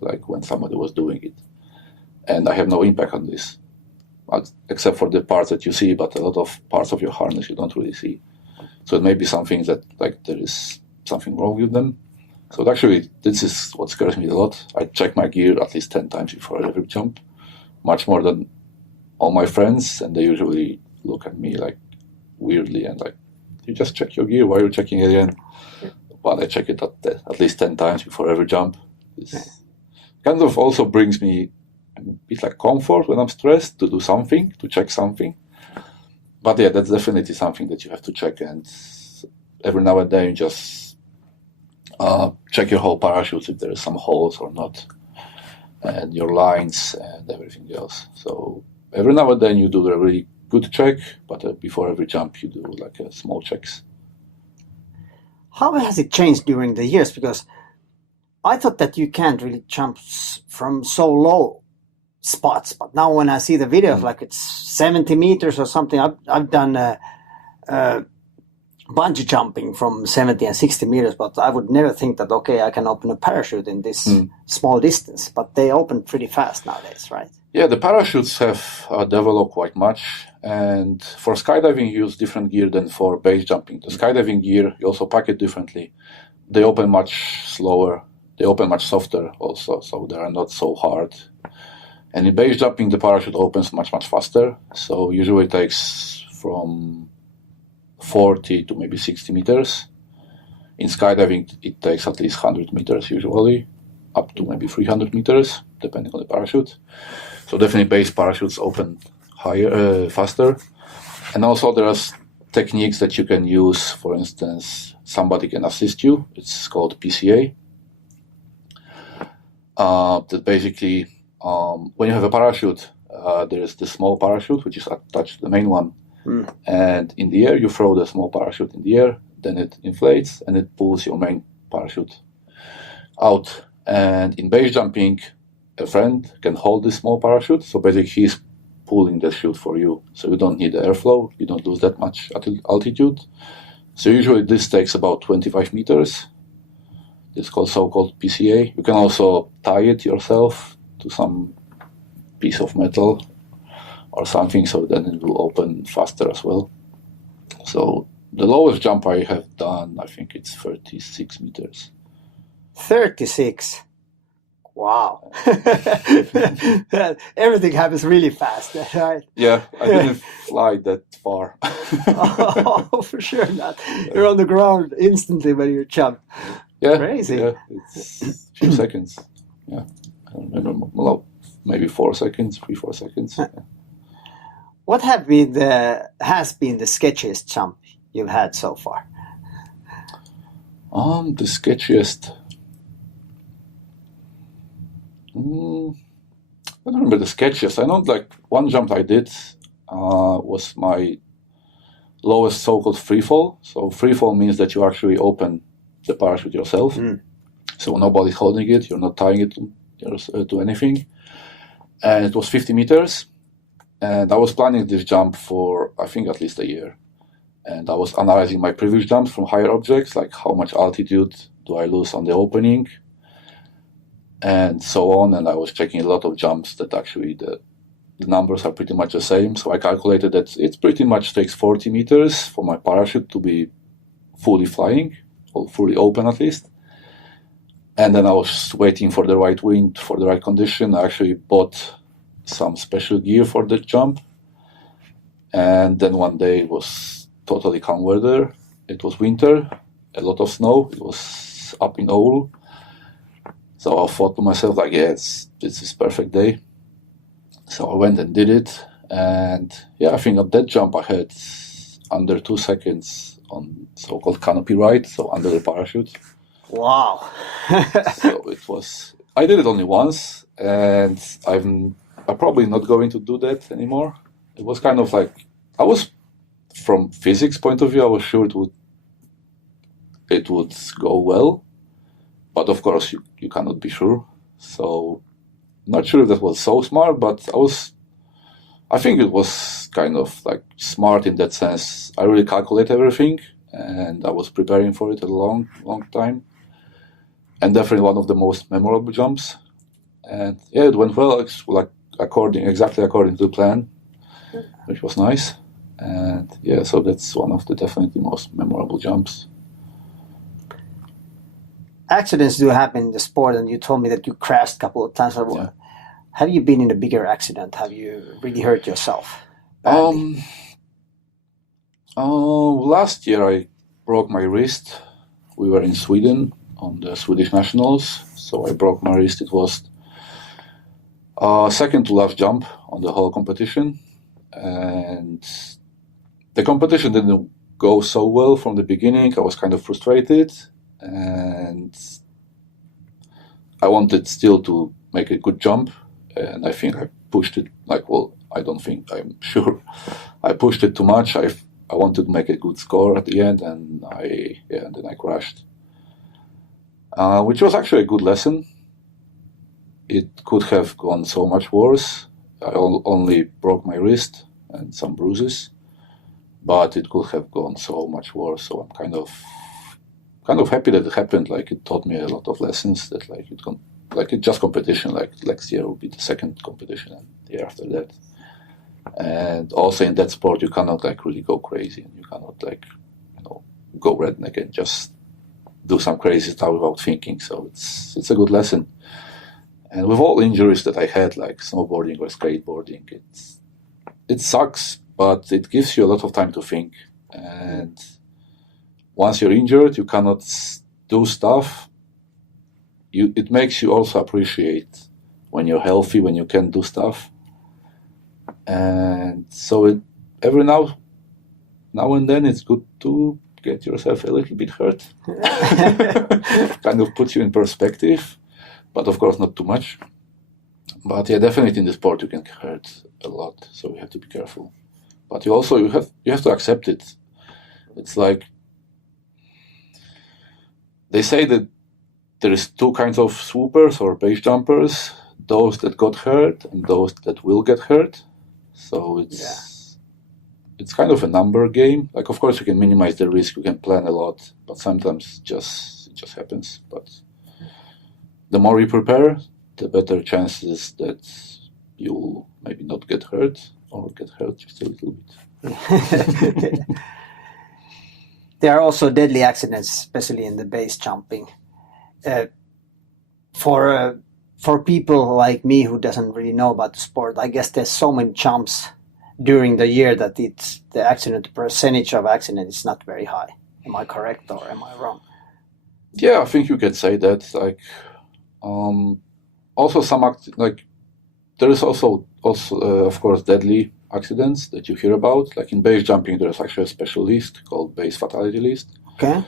like when somebody was doing it, and I have no impact on this, except for the parts that you see, but a lot of parts of your harness you don't really see. So it may be something that, like, there is something wrong with them. So actually, this is what scares me a lot. I check my gear at least 10 times before every jump, much more than all my friends, and they usually look at me like weirdly and like, you just check your gear, why are you checking it again? But I check it at least 10 times before every jump. This kind of also brings me a bit like comfort when I'm stressed to do something, to check something. But yeah, that's definitely something that you have to check, and every now and then you just check your whole parachute if there are some holes or not, and your lines and everything else. So every now and then you do a really good check, but before every jump you do like a small checks. How has it changed during the years? Because I thought that you can't really jump from so low spots, but now when I see the videos, like it's 70 meters or something, I've done bungee jumping from 70 and 60 meters, but I would never think that, okay, I can open a parachute in this small distance, but they open pretty fast nowadays, right? Yeah, the parachutes have developed quite much, and for skydiving you use different gear than for base jumping. The skydiving gear, you also pack it differently. They open much slower, they open much softer also, so they are not so hard. And in base jumping, the parachute opens much, much faster, so usually it takes from 40 to maybe 60 meters. In skydiving, it takes at least 100 meters usually, up to maybe 300 meters, depending on the parachute. So definitely base parachutes open higher, faster. And also there are techniques that you can use. For instance, somebody can assist you. It's called PCA. That basically, when you have a parachute, there is the small parachute, which is attached to the main one. And in the air, you throw the small parachute in the air, then it inflates and it pulls your main parachute out. And in base jumping, a friend can hold this small parachute, so basically he's pulling the chute for you. So you don't need the airflow, you don't lose that much altitude. So usually this takes about 25 meters. It's called so-called PCA. You can also tie it yourself to some piece of metal or something, so then it will open faster as well. So the lowest jump I have done, I think it's 36 meters. 36. Wow. Everything happens really fast, right? Yeah, I didn't fly that far. Oh, for sure not. You're on the ground instantly when you jump. Yeah, Crazy. Yeah, it's a few seconds. Yeah, I don't remember, well, maybe 4 seconds, 3-4 seconds. Yeah. What has been the sketchiest jump you've had so far? The sketchiest. I don't remember the sketchiest. I know like one jump I did was my lowest so-called free fall. So free fall means that you actually open the parachute yourself. So nobody's holding it. You're not tying it to anything. And it was 50 meters. And I was planning this jump for, I think, at least a year. And I was analyzing my previous jumps from higher objects, like how much altitude do I lose on the opening, and so on. And I was checking a lot of jumps that actually the numbers are pretty much the same. So I calculated that it pretty much takes 40 meters for my parachute to be fully flying, or fully open at least. And then I was waiting for the right wind, for the right condition. I actually bought some special gear for the jump. And then one day it was totally calm weather. It was winter, a lot of snow. It was up in Oulu. So I thought to myself, like, yeah, this is perfect day. So I went and did it. And yeah, I think at that jump I had under 2 seconds on so-called canopy ride, so under the parachute. Wow. So it was, I did it only once, and I'm probably not going to do that anymore. It was kind of like, I was, from physics point of view, I was sure it would go well, but of course you cannot be sure. So not sure if that was so smart, but I think it was kind of like smart in that sense. I really calculate everything, and I was preparing for it a long time, and definitely one of the most memorable jumps. And yeah, it went well, like exactly according to the plan, which was nice. And yeah, so that's one of the definitely most memorable jumps. Accidents do happen in the sport, and you told me that you crashed a couple of times. Yeah. Have you been in a bigger accident? Have you really hurt yourself badly? Last year I broke my wrist. We were in Sweden on the Swedish Nationals, so I broke my wrist. It was second to last jump on the whole competition, and the competition didn't go so well from the beginning. I was kind of frustrated, and I wanted still to make a good jump, and I think I pushed it I'm sure I pushed it too much. I wanted to make a good score at the end, and then I crashed, which was actually a good lesson. It could have gone so much worse. I only broke my wrist and some bruises, but it could have gone so much worse. So I'm kind of happy that it happened. Like, it taught me a lot of lessons that it's just competition. Like next year will be the second competition, and the year after that. And also in that sport, you cannot really go crazy, and you cannot go redneck and just do some crazy stuff without thinking. So it's a good lesson. And with all injuries that I had, like snowboarding or skateboarding, it sucks, but it gives you a lot of time to think. And once you're injured, you cannot do stuff. It makes you also appreciate when you're healthy, when you can do stuff. And so every now and then it's good to get yourself a little bit hurt. Kind of puts you in perspective. But of course, not too much. But yeah, definitely in the sport you can get hurt a lot, so you have to be careful. But you have to accept it. It's like they say that there is two kinds of swoopers or base jumpers: those that got hurt and those that will get hurt. So it's kind of a number game. Like, of course, you can minimize the risk, you can plan a lot, but sometimes it just happens. But the more you prepare, the better chances that you'll maybe not get hurt or get hurt just a little bit. There are also deadly accidents, especially in the base jumping. For people like me who doesn't really know about the sport, I guess there's so many jumps during the year that the percentage of accident is not very high. Am I correct or am I wrong? Yeah, I think you could say that. Like, also there is also of course deadly accidents that you hear about. Like in base jumping, there's actually a special list called base fatality list. Okay.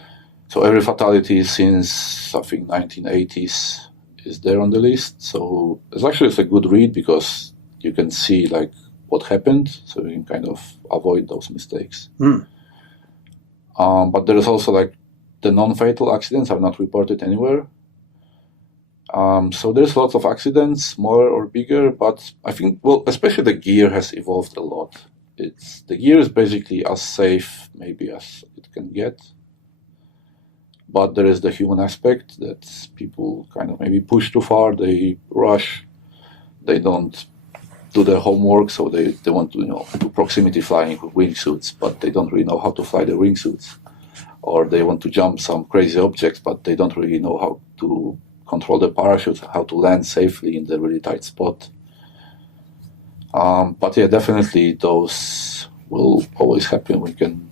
So every fatality since I think 1980s is there on the list. So it's a good read because you can see like what happened, so you can kind of avoid those mistakes. But there is also like the non-fatal accidents are not reported anywhere. So there's lots of accidents, smaller or bigger, but I think, well, especially the gear has evolved a lot. The gear is basically as safe maybe as it can get. But there is the human aspect that people kind of maybe push too far, they rush, they don't do their homework, so they want to do proximity flying with wingsuits, but they don't really know how to fly their wingsuits. Or they want to jump some crazy objects, but they don't really know how to control the parachute, how to land safely in the really tight spot. But yeah, definitely those will always happen. We can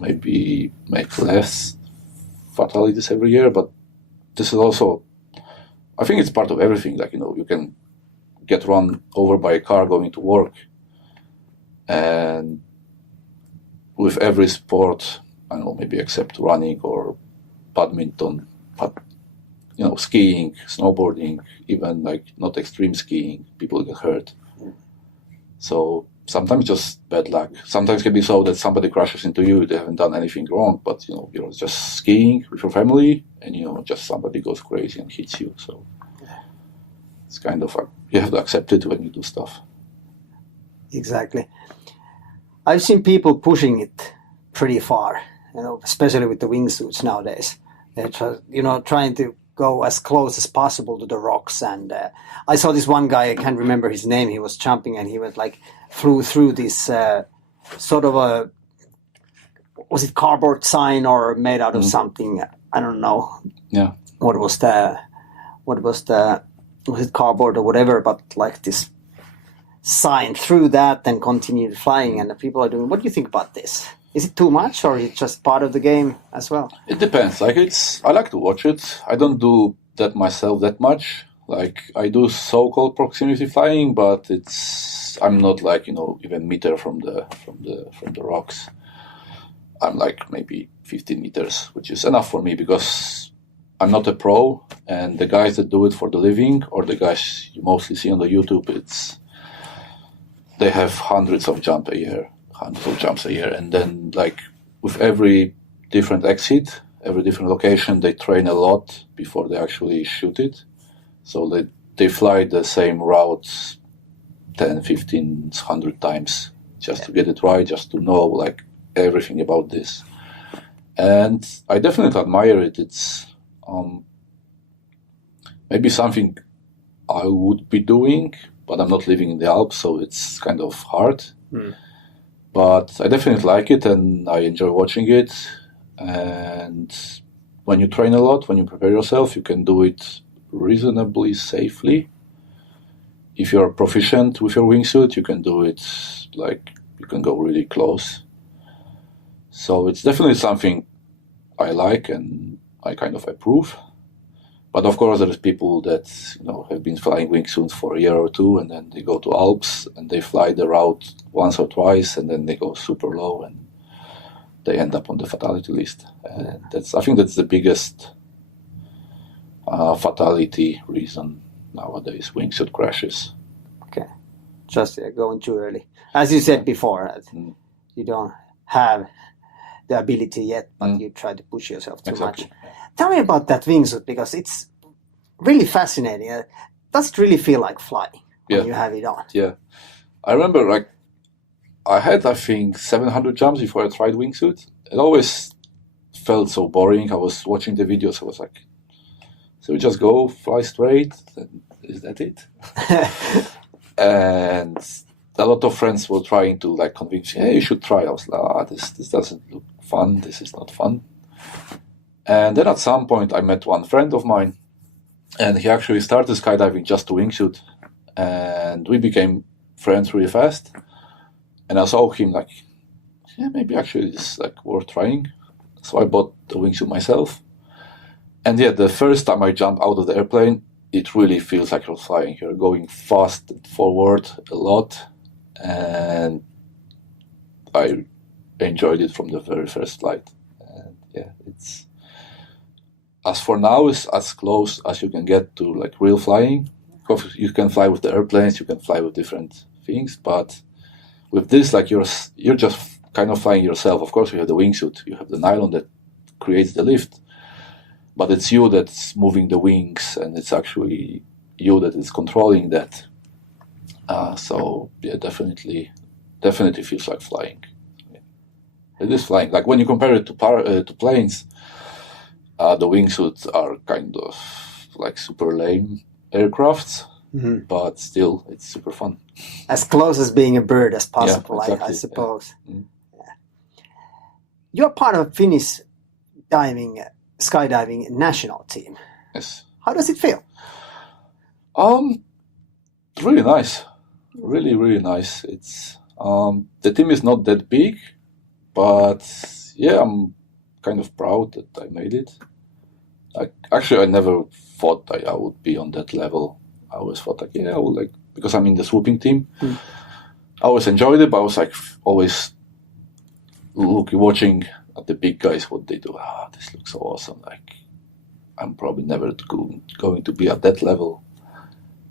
maybe make less fatalities every year, but this is also, I think it's part of everything. Like, you can get run over by a car going to work. And with every sport, I don't know, maybe except running or badminton, but skiing, snowboarding, even like not extreme skiing, people get hurt. So sometimes just bad luck. Sometimes it can be so that somebody crashes into you, they haven't done anything wrong, but you're just skiing with your family and just somebody goes crazy and hits you. So it's kind of you have to accept it when you do stuff. Exactly. I've seen people pushing it pretty far, especially with the wingsuits nowadays. They're trying to go as close as possible to the rocks. And I saw this one guy, I can't remember his name, he was jumping and he went flew through this sort of was it cardboard sign or made out of something? I don't know. Yeah. Was it cardboard or whatever, but like this sign through that and continued flying, and the people are doing, what do you think about this? Is it too much or is it just part of the game as well? It depends. Like I like to watch it. I don't do that myself that much. Like I do so-called proximity flying, but I'm not like, even meter from the rocks. I'm like maybe 15 meters, which is enough for me because I'm not a pro, and the guys that do it for the living, or the guys you mostly see on the YouTube, they have hundreds of jumps a year, and then like with every different exit, every different location, they train a lot before they actually shoot it. So they fly the same routes 10, 15, 100 times just to get it right, just to know like everything about this. And I definitely admire it. It's maybe something I would be doing, but I'm not living in the Alps, so it's kind of hard. But I definitely like it and I enjoy watching it. And when you train a lot, when you prepare yourself, you can do it reasonably safely. If you're proficient with your wingsuit, you can do it like you can go really close. So it's definitely something I like and I kind of approve. But of course, there's people that have been flying wingsuits for a year or two, and then they go to Alps and they fly the route once or twice, and then they go super low and they end up on the fatality list. And I think that's the biggest fatality reason nowadays: wingsuit crashes. Okay, just going too early, as you said before. You don't have the ability yet, but you try to push yourself too much. Tell me about that wingsuit, because it's really fascinating. Does it really feel like flying when you have it on? Yeah. I remember I had, I think, 700 jumps before I tried wingsuit. It always felt so boring. I was watching the videos. I was like, so we just go, fly straight, and is that it? And a lot of friends were trying to like convince me, hey, you should try. I was like, this doesn't look fun. This is not fun. And then at some point, I met one friend of mine, and he actually started skydiving just to wingsuit, and we became friends really fast. And I saw him like, yeah, maybe actually it's like worth trying. So I bought the wingsuit myself. And yeah, the first time I jump out of the airplane, it really feels like you're flying. You're going fast and forward a lot. And I enjoyed it from the very first flight. And yeah, it's, as for now, it's as close as you can get to like real flying. Of course, you can fly with the airplanes, you can fly with different things, but with this, like you're just kind of flying yourself. Of course, you have the wingsuit, you have the nylon that creates the lift, but it's you that's moving the wings, and it's actually you that is controlling that. So yeah, definitely feels like flying. Yeah. It is flying. Like when you compare it to planes, the wingsuits are kind of like super lame aircrafts, but still, it's super fun. As close as being a bird as possible, Yeah, exactly. I suppose. Yeah. Yeah. You're part of Finnish skydiving national team. Yes. How does it feel? Really nice. Really, really nice. It's the team is not that big, but yeah, I'm kind of proud that I made it. Actually, I never thought I would be on that level. I always thought like, yeah, I would like, because I'm in the swooping team. I always enjoyed it, but I was like always watching at the big guys what they do. This looks so awesome. Like I'm probably never going to be at that level,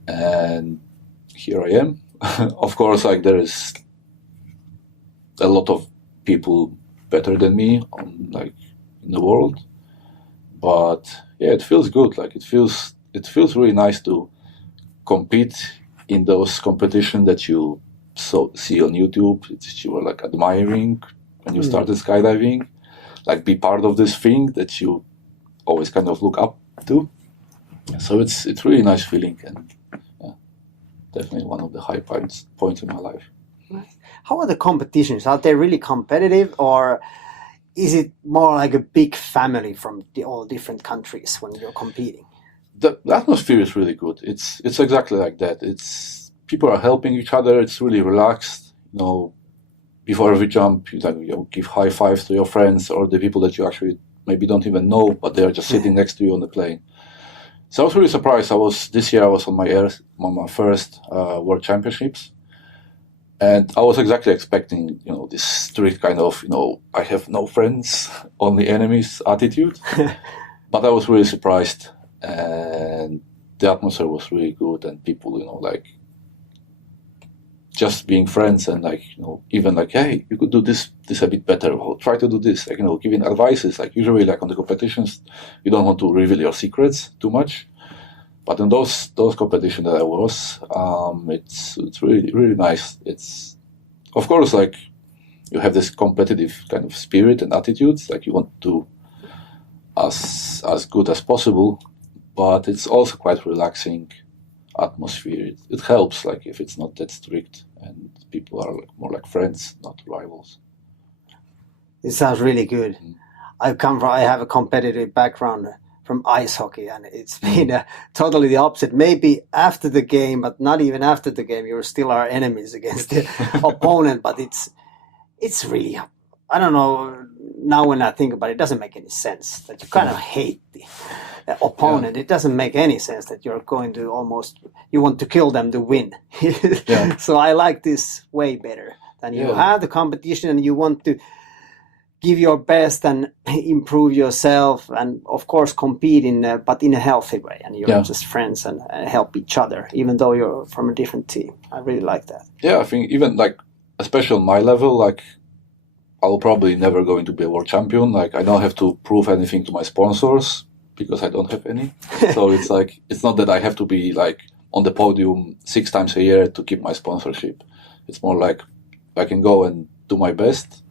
and here I am. Of course, like there is a lot of people better than me on like in the world, but yeah, it feels good. Like it feels really nice to compete in those competitions that you see on YouTube, that you were like admiring when you started skydiving, like be part of this thing that you always kind of look up to. So it's really nice feeling, and yeah, definitely one of the high points in my life. How are the competitions? Are they really competitive, or is it more like a big family from all different countries when you're competing? The atmosphere is really good. It's exactly like that. It's people are helping each other. It's really relaxed. You know, before every jump, you give high fives to your friends or the people that you actually maybe don't even know, but they are just sitting next to you on the plane. So I was really surprised. This year I was on my first World Championships, and I was exactly expecting this strict kind of I have no friends, only enemies attitude. But I was really surprised. And the atmosphere was really good, and people, like just being friends, and even like, hey, you could do this a bit better, or try to do this, giving advices. Like usually, like on the competitions, you don't want to reveal your secrets too much, but in those competitions that I was, it's really really nice. It's of course like you have this competitive kind of spirit and attitudes, like you want to as good as possible. But it's also quite relaxing atmosphere. It helps, like if it's not that strict and people are more like friends, not rivals. It sounds really good. I have a competitive background from ice hockey, and it's been totally the opposite. Maybe after the game, but not even after the game, you still are enemies against the opponent. But it's really, I don't know. Now when I think about it, it doesn't make any sense that you kind of hate the opponent. It doesn't make any sense that you're going to you want to kill them to win. So I like this way better than you have the competition and you want to give your best and improve yourself, and of course compete but in a healthy way, and you're just friends and help each other even though you're from a different team. I really like that. I think even like especially on my level, like I'll probably never going to be a world champion. Like I don't have to prove anything to my sponsors because I don't have any. So it's like, it's not that I have to be like on the podium 6 times a year to keep my sponsorship. It's more like I can go and do my best.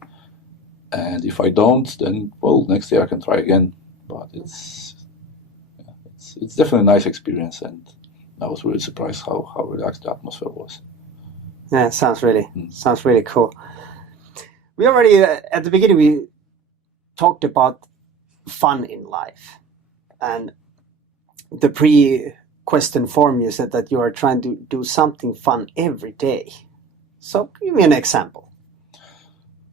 And if I don't, then well, next year I can try again. But it's definitely a nice experience, and I was really surprised how relaxed the atmosphere was. Yeah, sounds really cool. We already at the beginning we talked about fun in life, and the pre-question form you said that you are trying to do something fun every day. So give me an example.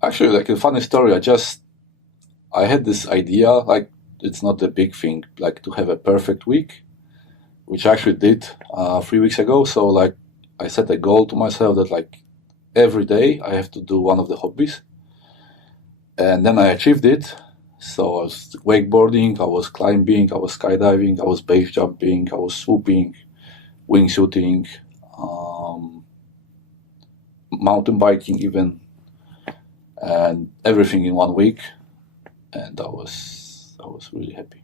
Actually, like a funny story, I had this idea, like it's not a big thing, like to have a perfect week, which I actually did 3 weeks ago. So like I set a goal to myself that like every day I have to do one of the hobbies. And then I achieved it. So I was wakeboarding, I was climbing, I was skydiving, I was base jumping, I was swooping, wingsuiting, mountain biking even, and everything in 1 week. And I was really happy.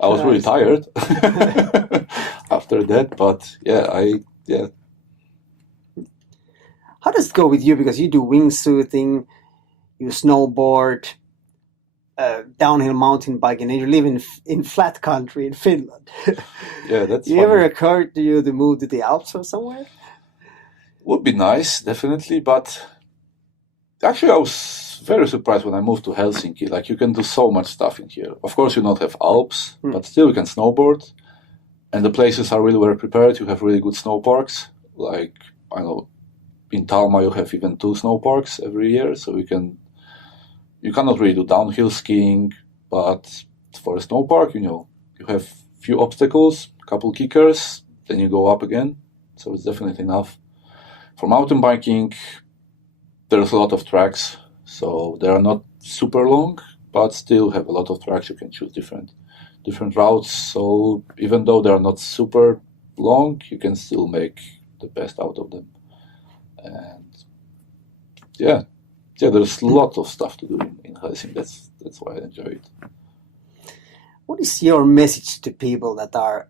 I was really tired after that, but yeah. How does it go with you? Because you do wingsuiting, you snowboard, downhill mountain biking, and you live in flat country in Finland. Yeah, that's you funny. ever occurred to you to move to the Alps or somewhere? Would be nice, definitely, but actually I was very surprised when I moved to Helsinki. Like you can do so much stuff in here. Of course you don't have Alps, but still you can snowboard. And the places are really well prepared. You have really good snow parks. Like, I know, in Talma you have even 2 snow parks every year. So you cannot really do downhill skiing, but for a snow park, you have few obstacles, couple kickers, then you go up again. So it's definitely enough. For mountain biking, there's a lot of tracks. So they are not super long, but still have a lot of tracks. You can choose different routes. So even though they are not super long, you can still make the best out of them. And yeah, there's a lot of stuff to do in Helsinki. That's why I enjoy it. What is your message to people that are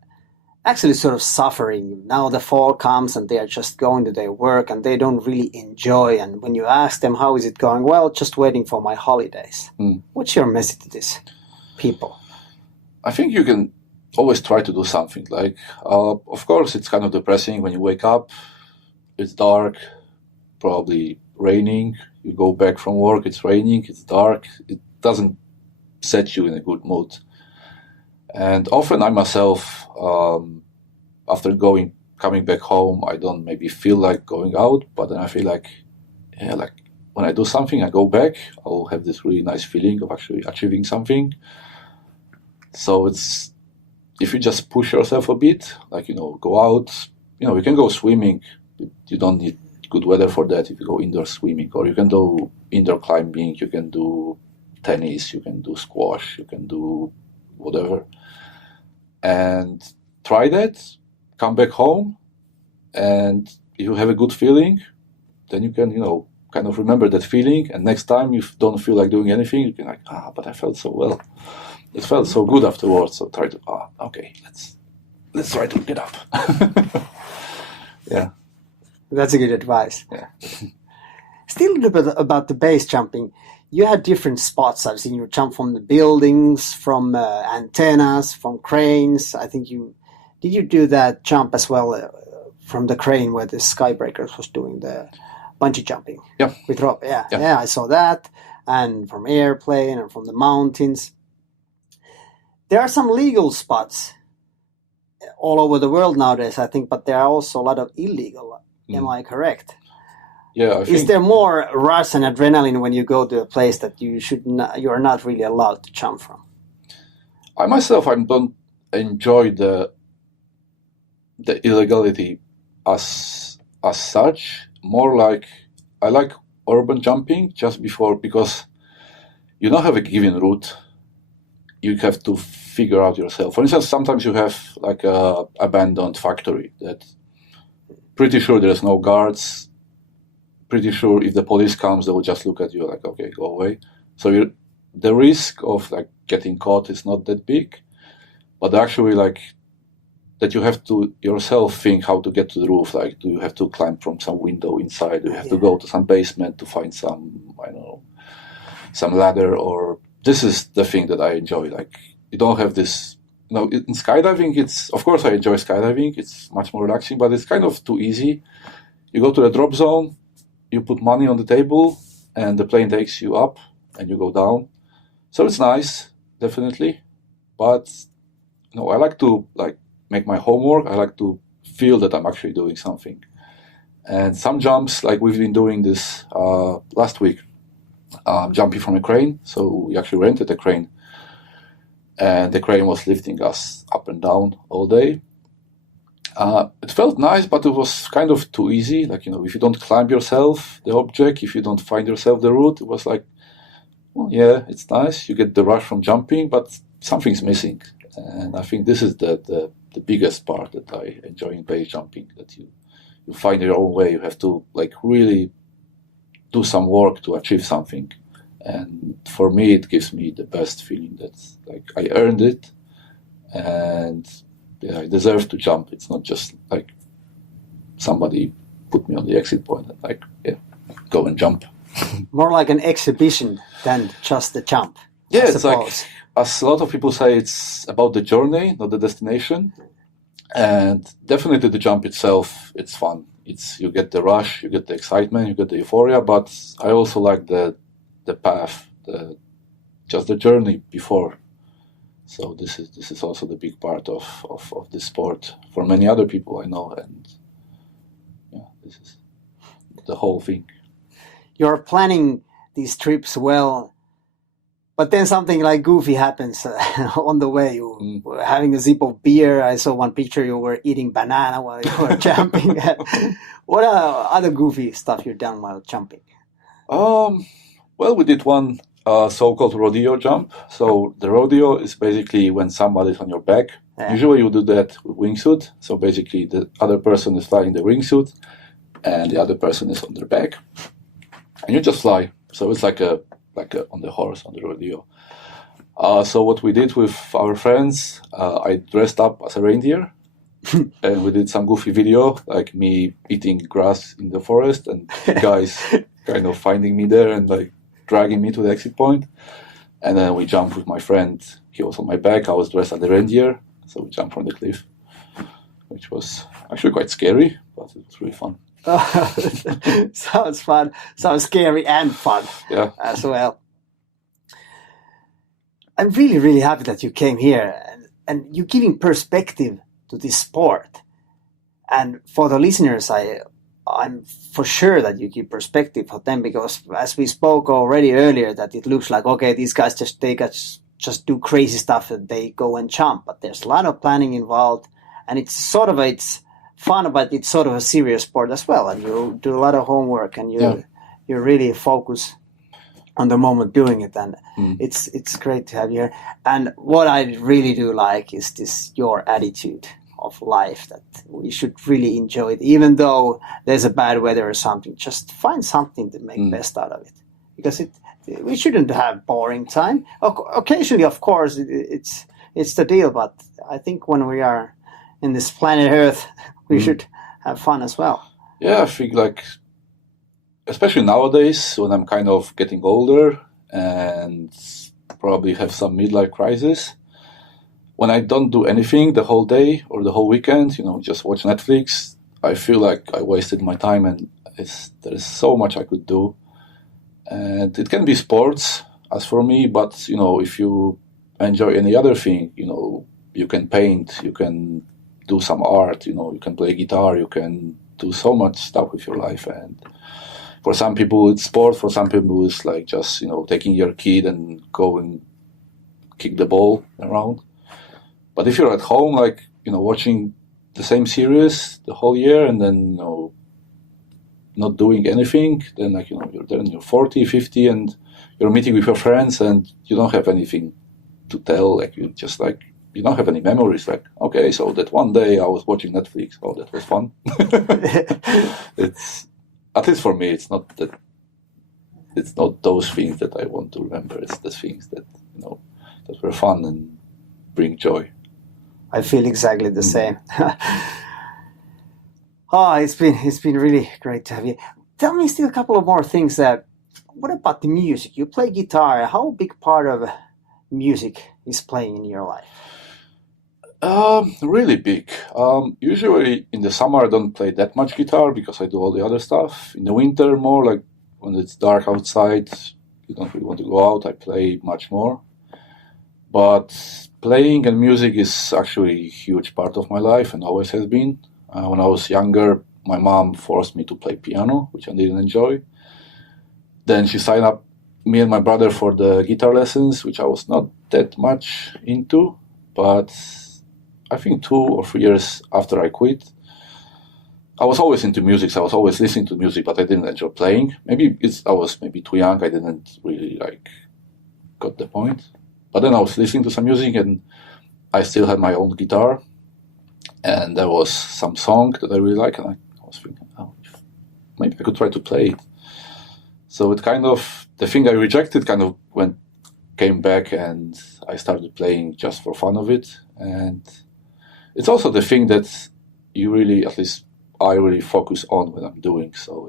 actually sort of suffering? Now the fall comes and they are just going to their work and they don't really enjoy. And when you ask them, how is it going? Well, just waiting for my holidays. What's your message to these people? I think you can always try to do something. Like, of course, it's kind of depressing when you wake up, it's dark, probably raining. You go back from work, it's raining, it's dark. It doesn't set you in a good mood. And often I myself, after coming back home, I don't maybe feel like going out, but then I feel like when I do something, I go back, I'll have this really nice feeling of actually achieving something. So if you just push yourself a bit, like, go out, you can go swimming. You don't need good weather for that if you go indoor swimming, or you can do indoor climbing, you can do tennis, you can do squash, you can do whatever. And try that, come back home, and if you have a good feeling, then you can, kind of remember that feeling, and next time you don't feel like doing anything, you can like, but I felt so well. It felt so good afterwards, so try to, okay, let's try to get up. Yeah. That's a good advice. Yeah. Still a little bit about the base jumping. You had different spots. I've seen you jump from the buildings, from antennas, from cranes. I think did you do that jump as well from the crane where the Skybreakers was doing the bungee jumping? Yeah. With rope. Yeah, I saw that. And from airplane and from the mountains. There are some legal spots all over the world nowadays, I think, but there are also a lot of illegal. Am I correct? Yeah. Is there more rush and adrenaline when you go to a place that you are not really allowed to jump from? I myself, I don't enjoy the illegality as such. More like I like urban jumping because you don't have a given route. You have to figure out yourself. For instance, sometimes you have like a abandoned factory that pretty sure there's no guards. Pretty sure if the police comes, they will just look at you like, okay, go away. So the risk of like getting caught is not that big, but actually like that you have to yourself think how to get to the roof. Like, do you have to climb from some window inside? Do you have to go to some basement to find some, I don't know, some ladder? Or this is the thing that I enjoy. Like, you don't have this. In skydiving, of course I enjoy skydiving. It's much more relaxing, but it's kind of too easy. You go to the drop zone, you put money on the table, and the plane takes you up, and you go down. So it's nice, definitely. But I like to make my homework. I like to feel that I'm actually doing something. And some jumps, like we've been doing this last week, jumping from a crane. So we actually rented a crane. And the crane was lifting us up and down all day. It felt nice, but it was kind of too easy. Like, if you don't climb yourself the object, if you don't find yourself the route, it was like, well, yeah, it's nice. You get the rush from jumping, but something's missing. And I think this is the biggest part that I enjoy in base jumping, that you find your own way. You have to really do some work to achieve something. And for me, it gives me the best feeling that I earned it, and I deserve to jump. It's not just like somebody put me on the exit point and go and jump. More like an exhibition than just the jump. Yeah, it's like, as a lot of people say, it's about the journey, not the destination. And definitely the jump itself, it's fun. You get the rush, you get the excitement, you get the euphoria, but I also like the path, just the journey before. So this is also the big part of this sport for many other people I know, and this is the whole thing. You're planning these trips well, but then something like goofy happens on the way. You were having a sip of beer. I saw one picture you were eating banana while you were jumping. What other goofy stuff you've done while jumping? Well, we did one so-called rodeo jump. So the rodeo is basically when somebody's on your back. Yeah. Usually you do that with wingsuit. So basically the other person is flying the wingsuit and the other person is on their back. And you just fly. So it's like a on the horse, on the rodeo. So what we did with our friends, I dressed up as a reindeer. And we did some goofy video, like me eating grass in the forest and guys kind of finding me there and dragging me to the exit point. And then we jumped with my friend. He was on my back. I was dressed as a reindeer. So we jumped from the cliff, which was actually quite scary, but it was really fun. Sounds fun. Sounds scary and fun as well. I'm really, really happy that you came here and you're giving perspective to this sport. And for the listeners, I'm for sure that you give perspective for them, because as we spoke already earlier, that it looks like, okay, these guys just do crazy stuff and they go and jump, but there's a lot of planning involved, and it's fun, but it's sort of a serious sport as well, and you do a lot of homework and you really focus on the moment doing it, and it's great to have you here. And what I really do like is your attitude of life, that we should really enjoy it, even though there's a bad weather or something. Just find something to make best out of it, because we shouldn't have boring time. Occasionally, of course, it's the deal, but I think when we are in this planet Earth, we should have fun as well. Yeah, I think especially nowadays when I'm kind of getting older and probably have some midlife crisis, when I don't do anything the whole day or the whole weekend, just watch Netflix, I feel like I wasted my time, and there is so much I could do. And it can be sports, as for me, but, if you enjoy any other thing, you can paint, you can do some art, you can play guitar, you can do so much stuff with your life. And for some people it's sport, for some people it's just, taking your kid and go and kick the ball around. But if you're at home, watching the same series the whole year and then, not doing anything, then you're there and you're 40, 50 and you're meeting with your friends and you don't have anything to tell. You just you don't have any memories. Okay, so that one day I was watching Netflix. Oh, that was fun. It's, at least for me, it's not those things that I want to remember. It's the things that, that were fun and bring joy. I feel exactly the same. Oh, it's been really great to have you. Tell me still a couple of more things. What about the music? You play guitar. How big part of music is playing in your life? Really big. Usually in the summer I don't play that much guitar because I do all the other stuff. In the winter, more like when it's dark outside, you don't really want to go out, I play much more. But playing and music is actually a huge part of my life and always has been. When I was younger, my mom forced me to play piano, which I didn't enjoy. Then she signed up me and my brother for the guitar lessons, which I was not that much into. But I think 2 or 3 years after I quit, I was always into music. So I was always listening to music, but I didn't enjoy playing. I was too young. I didn't really got the point. But then I was listening to some music, and I still had my own guitar, and there was some song that I really like, and I was thinking, oh, maybe I could try to play it. So it the thing I rejected came back, and I started playing just for fun of it. And it's also the thing that you really, at least I really focus on when I'm doing. So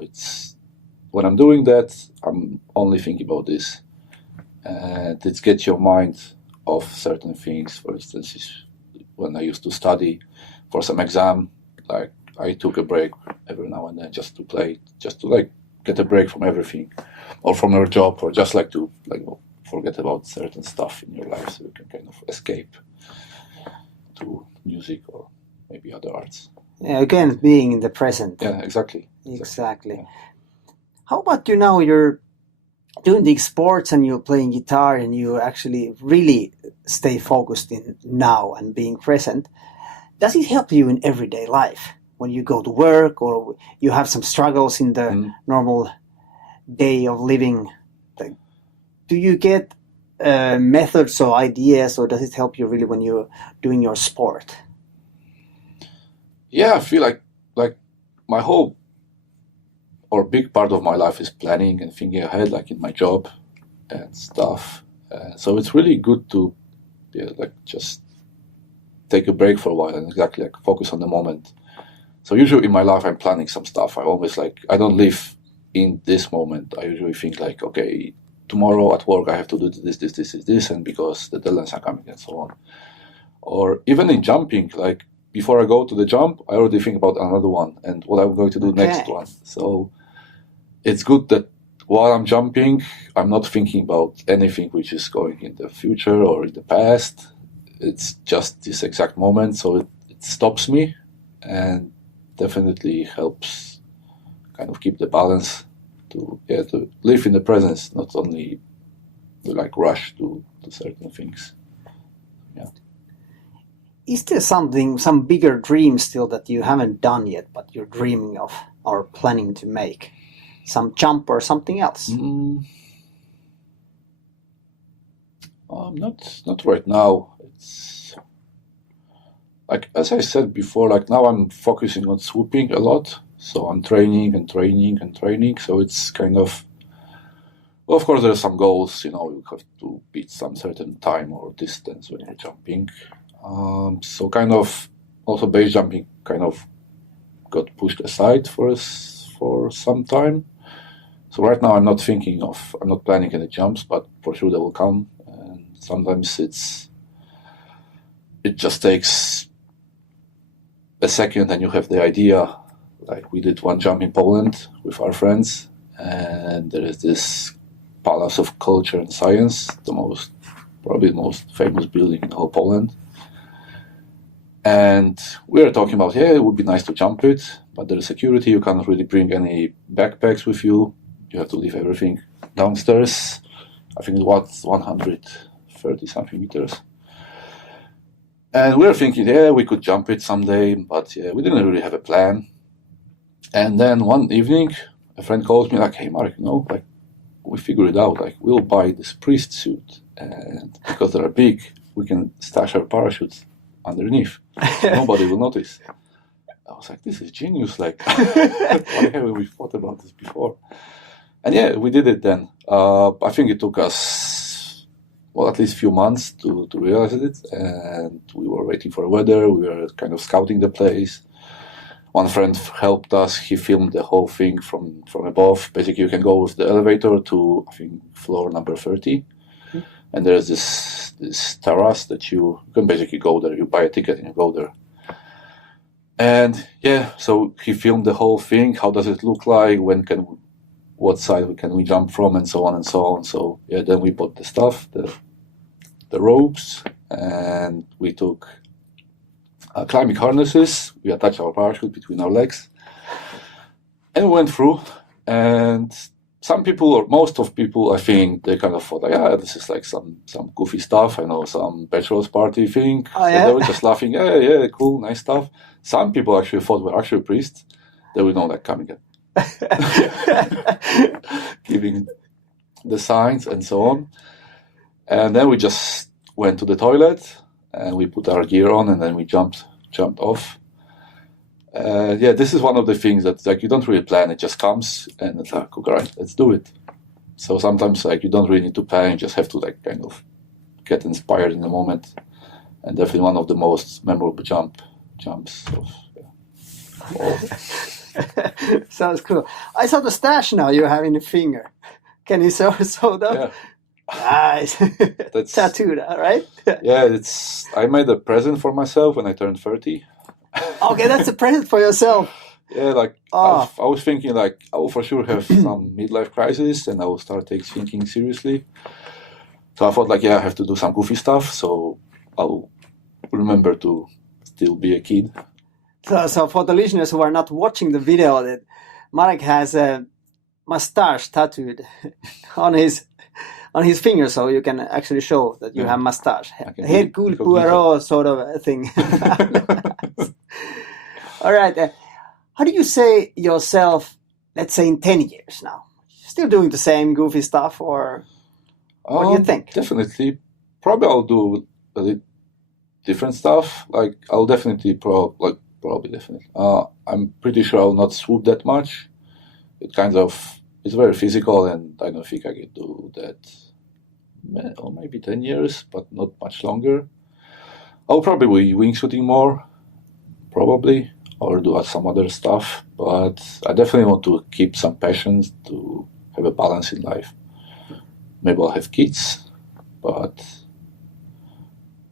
when I'm doing that, I'm only thinking about this. And it gets your mind off certain things. For instance, when I used to study for some exam, I took a break every now and then just to play, just to get a break from everything, or from your job, or just to forget about certain stuff in your life, so you can kind of escape to music or maybe other arts. Yeah, again, being in the present. Yeah, exactly. Yeah. How about you now? You're doing the sports and you're playing guitar and you actually really stay focused in now and being present. Does it help you in everyday life when you go to work or you have some struggles in the normal day of living? Do you get methods or ideas, or does it help you really when you're doing your sport? Yeah, I feel like my whole or big part of my life is planning and thinking ahead, like in my job and stuff. So it's really good to just take a break for a while and exactly focus on the moment. So usually in my life, I'm planning some stuff. I always I don't live in this moment. I usually think okay, tomorrow at work I have to do this, and because the deadlines are coming and so on. Or even in jumping, before I go to the jump, I already think about another one and what I'm going to do next one. So it's good that while I'm jumping, I'm not thinking about anything which is going in the future or in the past. It's just this exact moment, so it stops me and definitely helps kind of keep the balance to live in the present, not only to rush to certain things. Yeah. Is there some bigger dream still that you haven't done yet, but you're dreaming of or planning to make? Some jump or something else? Not right now. It's as I said before, now I'm focusing on swooping a lot. So I'm training and training and training. So it's kind of, well, of course, there are some goals. You have to beat some certain time or distance when you're jumping. So kind of also base jumping kind of got pushed aside for some time. So right now I'm not planning any jumps, but for sure they will come. And sometimes it just takes a second and you have the idea. We did one jump in Poland with our friends, and there is this Palace of Culture and Science, probably the most famous building in the whole Poland. And we were talking about, it would be nice to jump it, but there is security, you cannot really bring any backpacks with you. You have to leave everything downstairs. I think it was 130 something meters. And we were thinking, we could jump it someday, but we didn't really have a plan. And then one evening, a friend calls me hey, Marek, we figured it out. We'll buy this priest suit, and because they're big, we can stash our parachutes underneath. Nobody will notice. I was this is genius. Why haven't we thought about this before? And we did it then. I think it took us well, at least a few months to realize it. And we were waiting for weather. We were kind of scouting the place. One friend helped us. He filmed the whole thing from above. Basically, you can go with the elevator to, I think, floor number 30. And there's this terrace that you can basically go there. You buy a ticket and you go there. And yeah, so he filmed the whole thing. How does it look like? What side can we jump from, and so on and so on. So yeah, then we bought the stuff, the ropes, and we took climbing harnesses. We attached our parachute between our legs, and we went through. And some people, or most of people, I think, they kind of thought like, this is like some goofy stuff. I know, some bachelor's party thing. Oh, yeah? So they were just laughing. Yeah, cool, nice stuff. Some people actually thought we're actually priests. They would know, like, coming in. Giving the signs and so on. And then we just went to the toilet and we put our gear on and then we jumped off. This is one of the things that, like, you don't really plan, it just comes and it's like, okay, right, let's do it. So sometimes, like, you don't really need to plan, you just have to, like, kind of get inspired in the moment. And definitely one of the most memorable jumps of Sounds cool. I saw the stash now you have in your finger. Can you show that? Yeah. Nice. That's tattooed, right? Yeah, I made a present for myself when I turned 30. Okay, that's a present for yourself. Yeah, like I was thinking, like, I will for sure have some midlife crisis and I will start taking thinking seriously. So I thought, like, I have to do some goofy stuff, so I'll remember to still be a kid. So for the listeners who are not watching the video, that Marek has a mustache tattooed on his finger, so you can actually show that you have mustache. Hercule Poirot sort of a thing. All right. How do you say yourself, let's say, in 10 years now? Still doing the same goofy stuff, or what do you think? Definitely. Probably I'll do a little different stuff. Like, I'll definitely definitely. I'm pretty sure I'll not swoop that much. It's very physical, and I don't think I can do that. Or maybe 10 years, but not much longer. I'll probably be wingsuiting more, probably, or do some other stuff. But I definitely want to keep some passions to have a balance in life. Maybe I'll have kids, but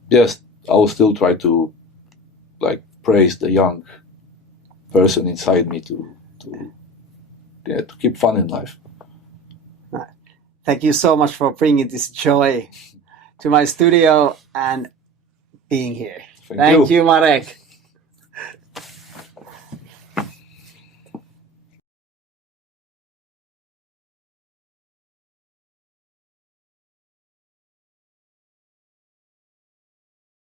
yes, I will still try to, like, praise the young person inside me to keep fun in life. Thank you so much for bringing this joy to my studio and being here. Thank you, Marek.